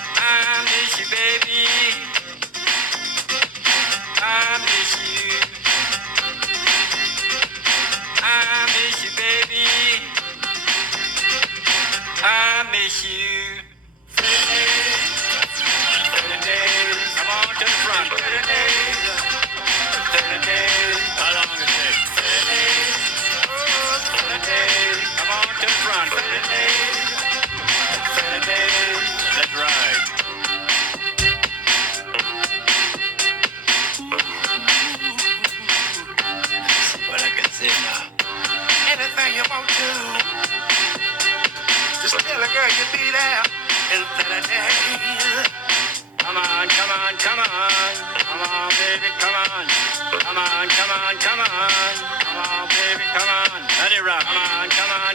I miss you, baby. I miss you. I miss you, baby. I miss you. Come on to the front. How long it take? Come on to the front. Let's ride. See what I can say now. Anything you want to. Just tell a girl you'll be there in 30 days. Come on, come on, come on. Come on, baby, come on. Come on, come on, come on. Come on, baby, come on. Let it rock. Come on, come on,